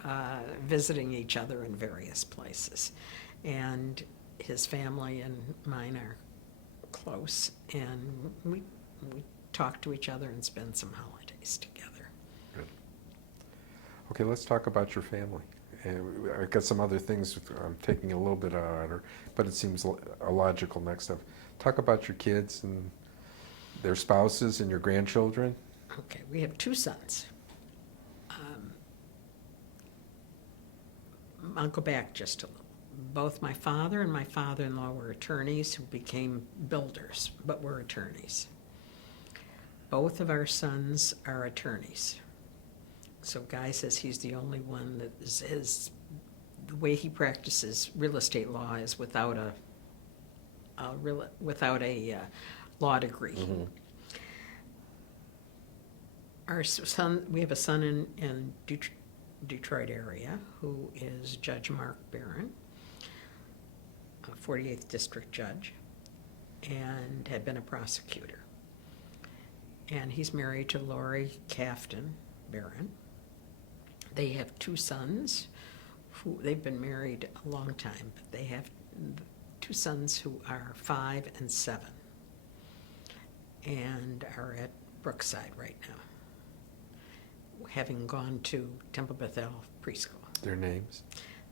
visiting each other in various places. And his family and mine are close, and we talk to each other and spend some holidays together. Good. Okay, let's talk about your family. And I've got some other things I'm taking a little bit out of order, but it seems a logical next step. Talk about your kids and their spouses and your grandchildren. Okay, we have 2 sons. I'll go back just a little. Both my father and my father-in-law were attorneys who became builders, but were attorneys. Both of our sons are attorneys. So Guy says he's the only one that the way he practices real estate law is without a law degree. Mm-hmm. Our son, we have a son in Detroit area who is Judge Mark Barron, a 48th District Judge, and had been a prosecutor. And he's married to Lori Cafton Barron. They have 2 sons who they've been married a long time, but they have 2 sons who are 5 and 7 and are at Brookside right now, having gone to Temple Bethel preschool. Their names?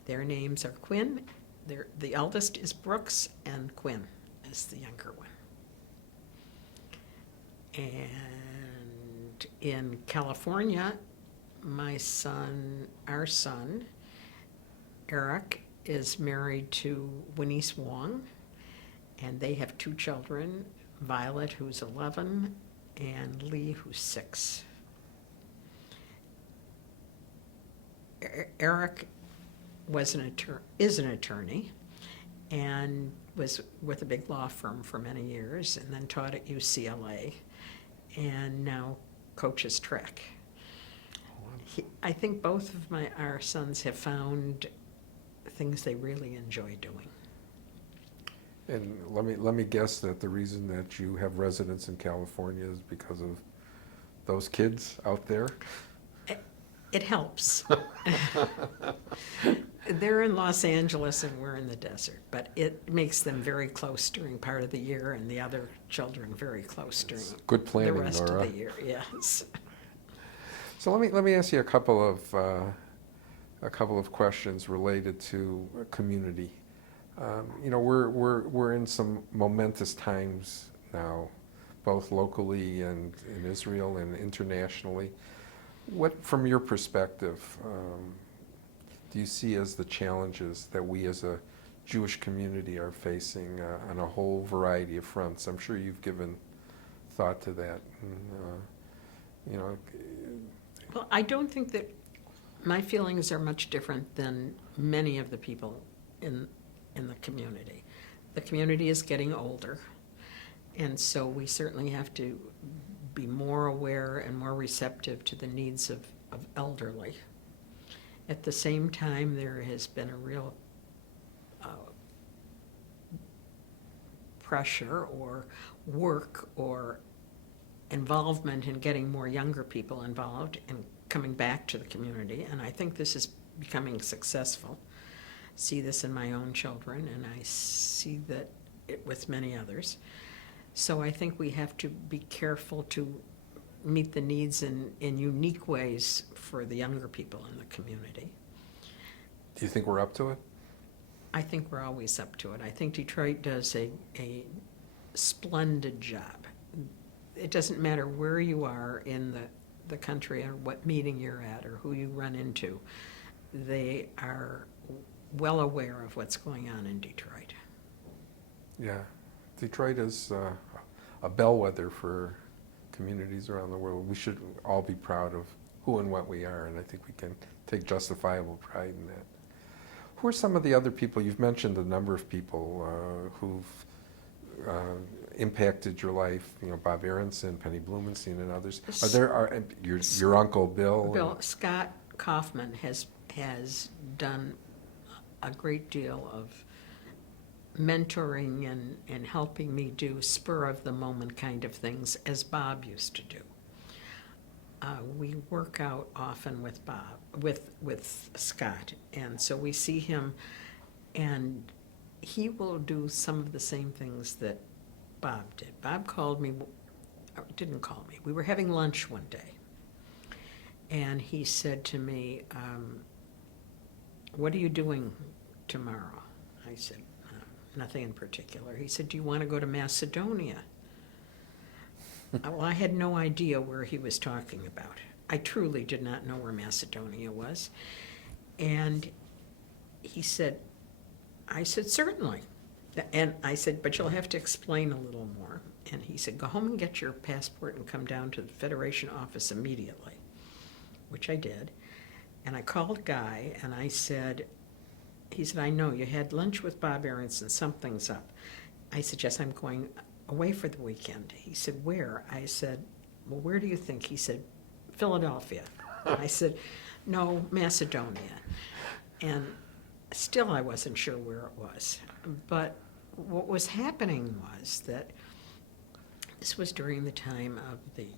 Their names are Quinn. The eldest is Brooks, and Quinn is the younger one. And in California, our son, Eric, is married to Winnie Wong, and they have 2 children, Violet, who's 11, and Lee, who's 6. Eric is an attorney and was with a big law firm for many years, and then taught at UCLA, and now coaches track. I think both of our sons have found things they really enjoy doing. And let me guess that the reason that you have residence in California is because of those kids out there? It helps. They're in Los Angeles and we're in the desert, but it makes them very close during part of the year, and the other children very close during Good planning, the rest Nora. of the year. Yes. So let me ask you a couple of questions related to community. We're in some momentous times now, both locally and in Israel and internationally. What, from your perspective, do you see as the challenges that we as a Jewish community are facing on a whole variety of fronts? I'm sure you've given thought to that. And, Well, I don't think that my feelings are much different than many of the people in the community. The community is getting older, and so we certainly have to be more aware and more receptive to the needs of elderly. At the same time, there has been a real pressure or work or involvement in getting more younger people involved and coming back to the community, and I think this is becoming successful. See this in my own children, and I see that it with many others. So I think we have to be careful to meet the needs in unique ways for the younger people in the community. do you think we're up to it? I think we're always up to it. I think Detroit does a splendid job. It doesn't matter where you are in the country or what meeting you're at or who you run into. They are well aware of what's going on in Detroit. Yeah, Detroit is a bellwether for communities around the world. We should all be proud of who and what we are, and I think we can take justifiable pride in that. Who are some of the other people? You've mentioned a number of people who've impacted your life. Bob Aronson, Penny Blumenstein, and others. Your uncle Bill? Scott Kaufman has done a great deal of mentoring and helping me do spur of the moment kind of things, as Bob used to do. We work out often with Bob, with Scott, and so we see him, and he will do some of the same things that Bob did. Bob called me, or didn't call me. We were having lunch one day, and he said to me, "What are you doing tomorrow?" I said, "Nothing in particular." He said, "Do you want to go to Macedonia?" Well, I had no idea where he was talking about. I truly did not know where Macedonia was. And I said, "Certainly." And I said, "But you'll have to explain a little more." And he said, "Go home and get your passport and come down to the Federation office immediately," which I did. And I called Guy and he said, "I know, you had lunch with Bob Aronson, something's up." I said, "Yes, I'm going away for the weekend." He said, "Where?" I said, "Well, where do you think?" He said, "Philadelphia." I said, "No, Macedonia." And still I wasn't sure where it was. But what was happening was that this was during the time of the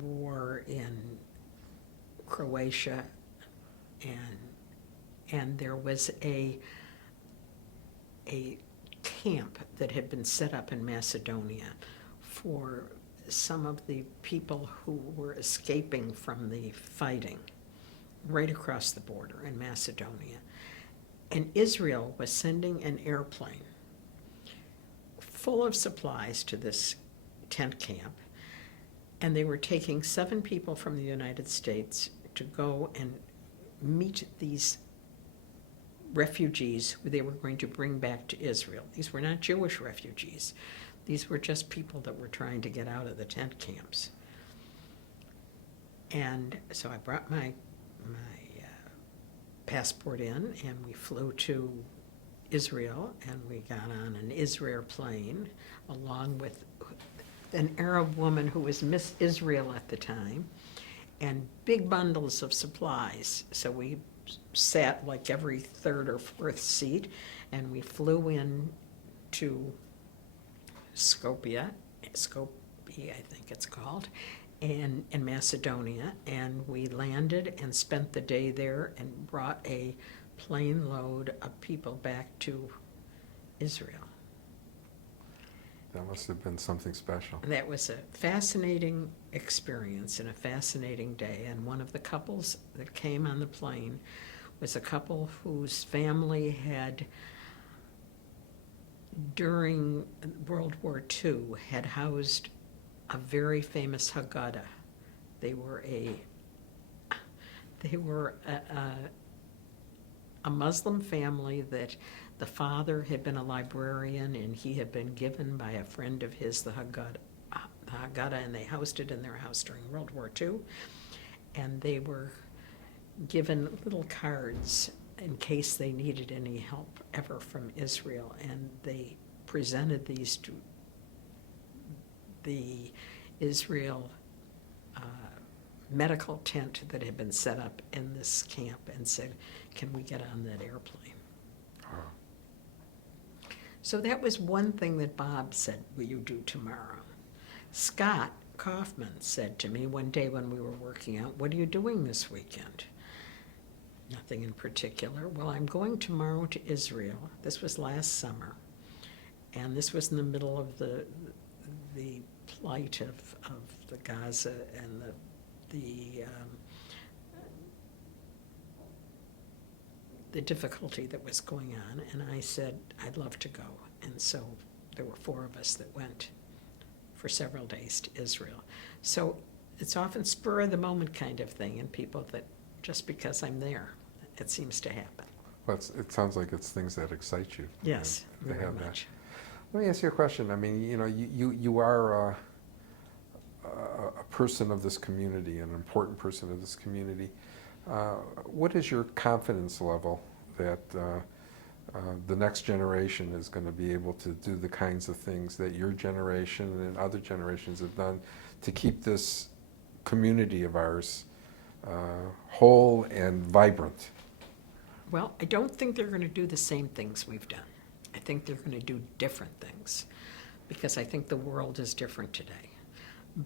war in Croatia, and there was a camp that had been set up in Macedonia for some of the people who were escaping from the fighting right across the border in Macedonia. And Israel was sending an airplane full of supplies to this tent camp, and they were taking 7 people from the United States to go and meet these refugees who they were going to bring back to Israel. These were not Jewish refugees. These were just people that were trying to get out of the tent camps. And so I brought my passport in, and we flew to Israel, and we got on an Israel plane along with an Arab woman who was Miss Israel at the time, and big bundles of supplies. So we sat like every third or fourth seat, and we flew in to Skopje, I think it's called, in Macedonia, and we landed and spent the day there and brought a plane load of people back to Israel. That must have been something special. And that was a fascinating experience and a fascinating day. And one of the couples that came on the plane was a couple whose family had during World War II had housed a very famous Haggadah. They were a Muslim family that the father had been a librarian, and he had been given by a friend of his the Haggadah, and they housed it in their house during World War II. And they were given little cards in case they needed any help ever from Israel, and they presented these to the Israel medical tent that had been set up in this camp and said, can we get on that airplane? Oh. So that was one thing that Bob said, will you do tomorrow? Scott Kaufman said to me one day when we were working out, what are you doing this weekend? Nothing in particular. Well, I'm going tomorrow to Israel. This was last summer, and this was in the middle of the plight of the Gaza and the difficulty that was going on, and I said I'd love to go. And so there were 4 of us that went for several days to Israel. So it's often spur of the moment kind of thing, and people that just because I'm there, it seems to happen. Well, it sounds like it's things that excite you. Yes, to very have that. much. Let me ask you a question. I mean, you are a person of this community, an important person of this community. What is your confidence level that the next generation is going to be able to do the kinds of things that your generation and other generations have done to keep this community of ours whole and vibrant? Well, I don't think they're going to do the same things we've done. I think they're going to do different things because I think the world is different today.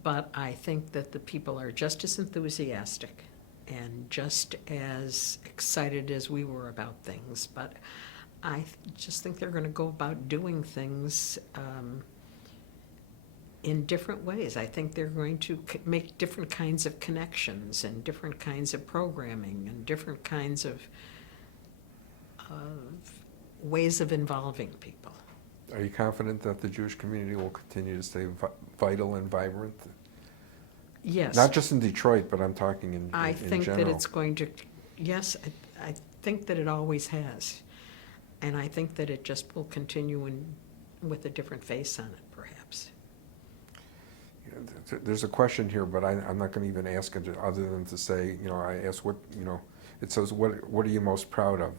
But I think that the people are just as enthusiastic and just as excited as we were about things. But I just think they're going to go about doing things in different ways. I think they're going to make different kinds of connections and different kinds of programming and different kinds of ways of involving people. Are you confident that the Jewish community will continue to stay vital and vibrant? Yes. Not just in Detroit, but I'm talking in I think general. that it's going to, yes, I think that it always has. And I think that it just will continue with a different face on it, perhaps. There's a question here, but I'm not going to even ask it other than to say, I asked it says, what are you most proud of?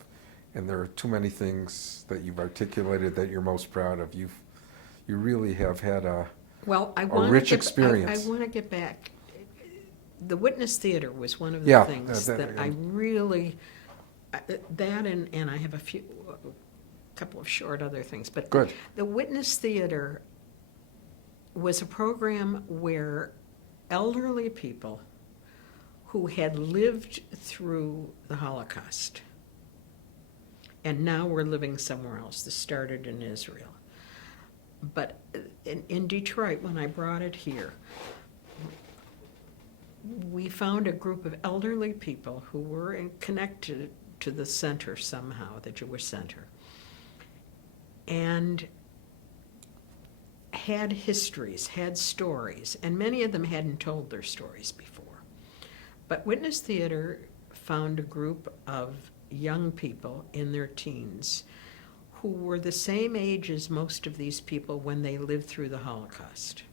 And there are too many things that you've articulated that you're most proud of. You really have had a rich experience. I want to get back. The Witness Theater was one of the things that I really, and I have a couple of short other things. But Good. The Witness Theater was a program where elderly people who had lived through the Holocaust and now were living somewhere else. This started in Israel. But in Detroit, when I brought it here, we found a group of elderly people who were connected to the center somehow, the Jewish Center, and had histories, had stories, and many of them hadn't told their stories before. But Witness Theater found a group of young people in their teens who were the same age as most of these people when they lived through the Holocaust.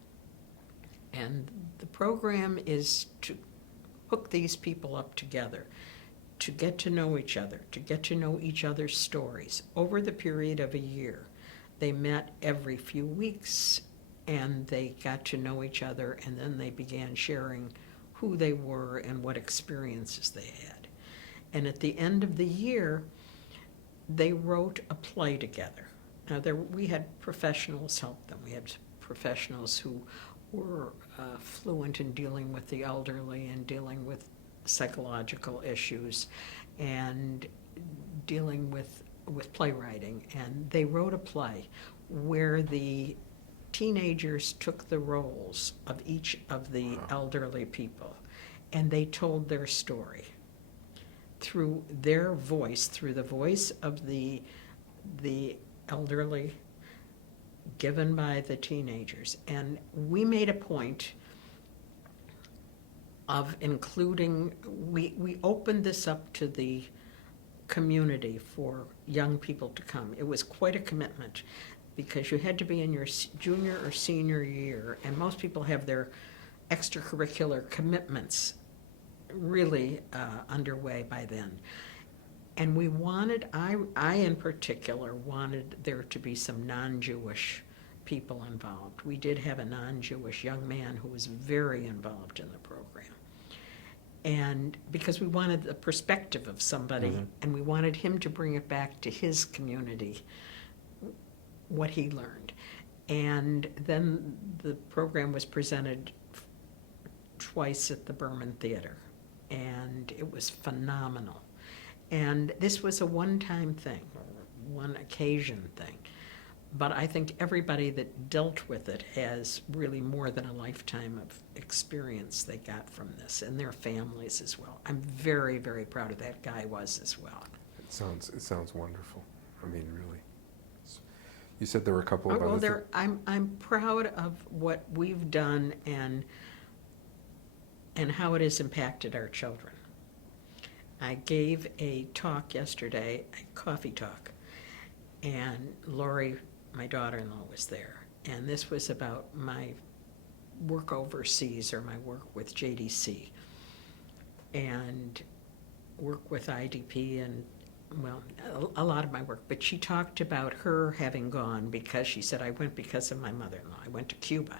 And the program is to hook these people up together, to get to know each other, to get to know each other's stories. Over the period of a year, they met every few weeks, and they got to know each other, and then they began sharing who they were and what experiences they had. And at the end of the year, they wrote a play together. Now, we had professionals help them. We had professionals who were fluent in dealing with the elderly and dealing with psychological issues and dealing with playwriting. And they wrote a play where the teenagers took the roles of each of the elderly people, and they told their story through their voice, through the voice of the elderly given by the teenagers. And we made a point of including, we opened this up to the community for young people to come. It was quite a commitment because you had to be in your junior or senior year, and most people have their extracurricular commitments really underway by then. And we wanted, I in particular, wanted there to be some non-Jewish people involved. We did have a non-Jewish young man who was very involved in the program. And because we wanted the perspective of somebody, and we wanted him to bring it back to his community, what he learned. And then the program was presented twice at the Berman Theater, and it was phenomenal. And this was a one-time thing, one occasion thing. But I think everybody that dealt with it has really more than a lifetime of experience they got from this, and their families as well. I'm very, very proud of that guy was as well. It sounds wonderful. I mean, really. You said there were a couple of Well, other I'm proud of what we've done and how it has impacted our children. I gave a talk yesterday, a coffee talk, and Lori, my daughter-in-law, was there. And this was about my work overseas, or my work with JDC, and work with IDP, and, well, a lot of my work. But she talked about her having gone because she said, I went because of my mother-in-law. I went to Cuba,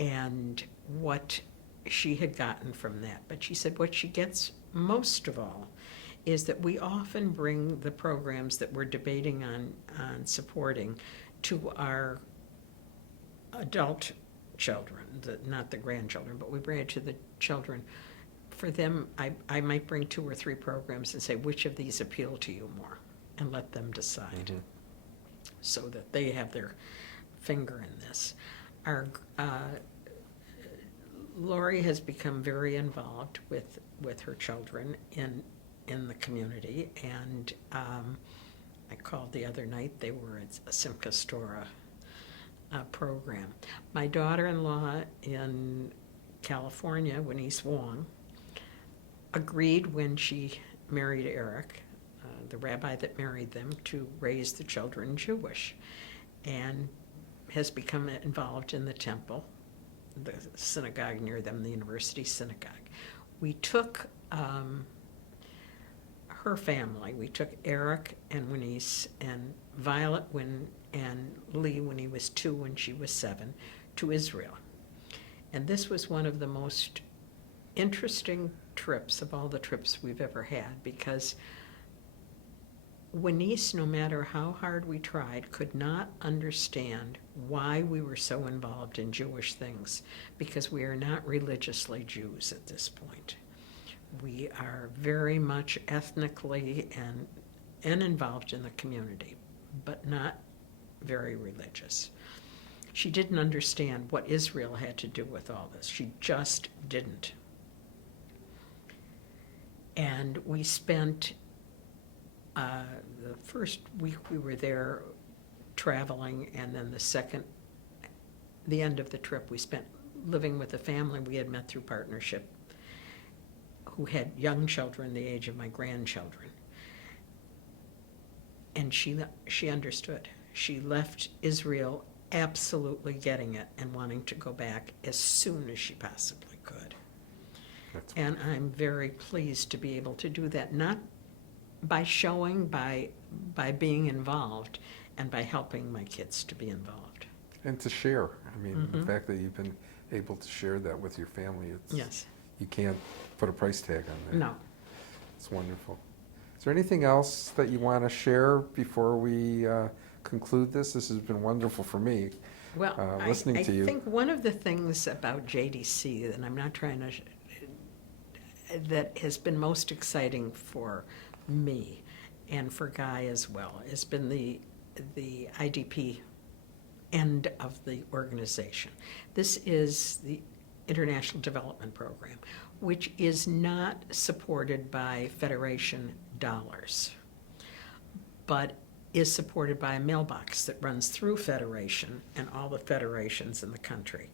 and what she had gotten from that. But she said what she gets most of all is that we often bring the programs that we're debating on supporting to our adult children, not the grandchildren, but we bring it to the children. For them, I might bring 2 or 3 programs and say, which of these appeal to you more? And let them decide, so that they have their finger in this. Our Lori has become very involved with her children in the community, and I called the other night. They were at a Simcha Stora program. My daughter-in-law in California, Wenise Wong, agreed when she married Eric, the rabbi that married them, to raise the children Jewish, and has become involved in the temple, the synagogue near them, the university synagogue. We took her family, we took Eric and Wenise and Violet and Lee when he was 2 and she was 7, to Israel. And this was one of the most interesting trips of all the trips we've ever had, because Wenise, no matter how hard we tried, could not understand why we were so involved in Jewish things, because we are not religiously Jews at this point. We are very much ethnically and involved in the community, but not very religious. She didn't understand what Israel had to do with all this. She just didn't. And we spent the first week we were there traveling, and then the end of the trip we spent living with a family we had met through partnership, who had young children the age of my grandchildren. And she understood. She left Israel absolutely getting it and wanting to go back as soon as she possibly could. And I'm very pleased to be able to do that, not by showing, by being involved, and by helping my kids to be involved. And to share. I mean, the fact that you've been able to share that with your family, Yes. You can't put a price tag on that. No. It's wonderful. Is there anything else that you want to share before we conclude this? This has been wonderful for me, Well, listening to you. I think one of the things about JDC, and I'm not trying to, that has been most exciting for me and for Guy as well, has been the IDP end of the organization. This is the International Development Program, which is not supported by Federation dollars, but is supported by a mailbox that runs through Federation and all the federations in the country.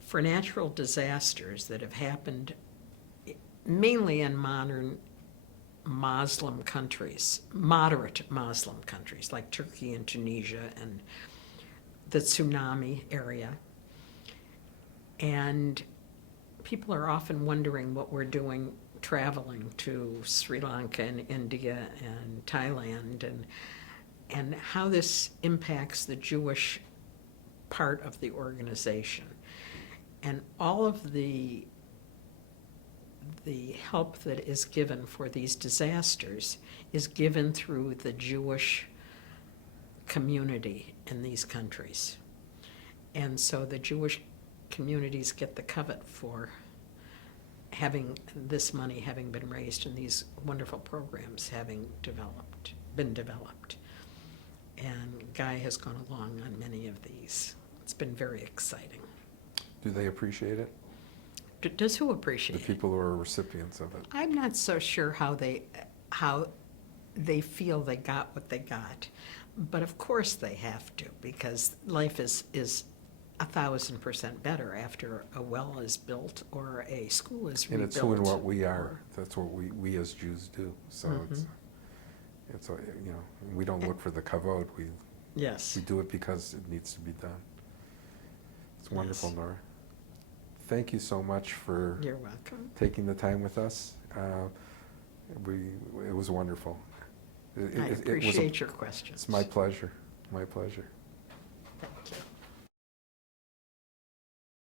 For natural disasters that have happened mainly in modern Muslim countries, moderate Muslim countries like Turkey and Tunisia and the tsunami area. And people are often wondering what we're doing traveling to Sri Lanka and India and Thailand and how this impacts the Jewish part of the organization. And all of the help that is given for these disasters is given through the Jewish community in these countries. And so the Jewish communities get the covet for having this money having been raised and these wonderful programs having been developed. And Guy has gone along on many of these. It's been very exciting. Do they appreciate it? Does who appreciate The people who are recipients of it. I'm not so sure how they feel they got what they got, but of course they have to, because life is 1,000% better after a well is built or a school is rebuilt. And it's who and what we are. That's what we as Jews do. So it's you know, we don't look for the kavod. Yes. We do it because it needs to be done. It's wonderful, Yes. Nora. Thank you so much for You're welcome. taking the time with us. It was wonderful. I appreciate your questions. It's my pleasure. My pleasure.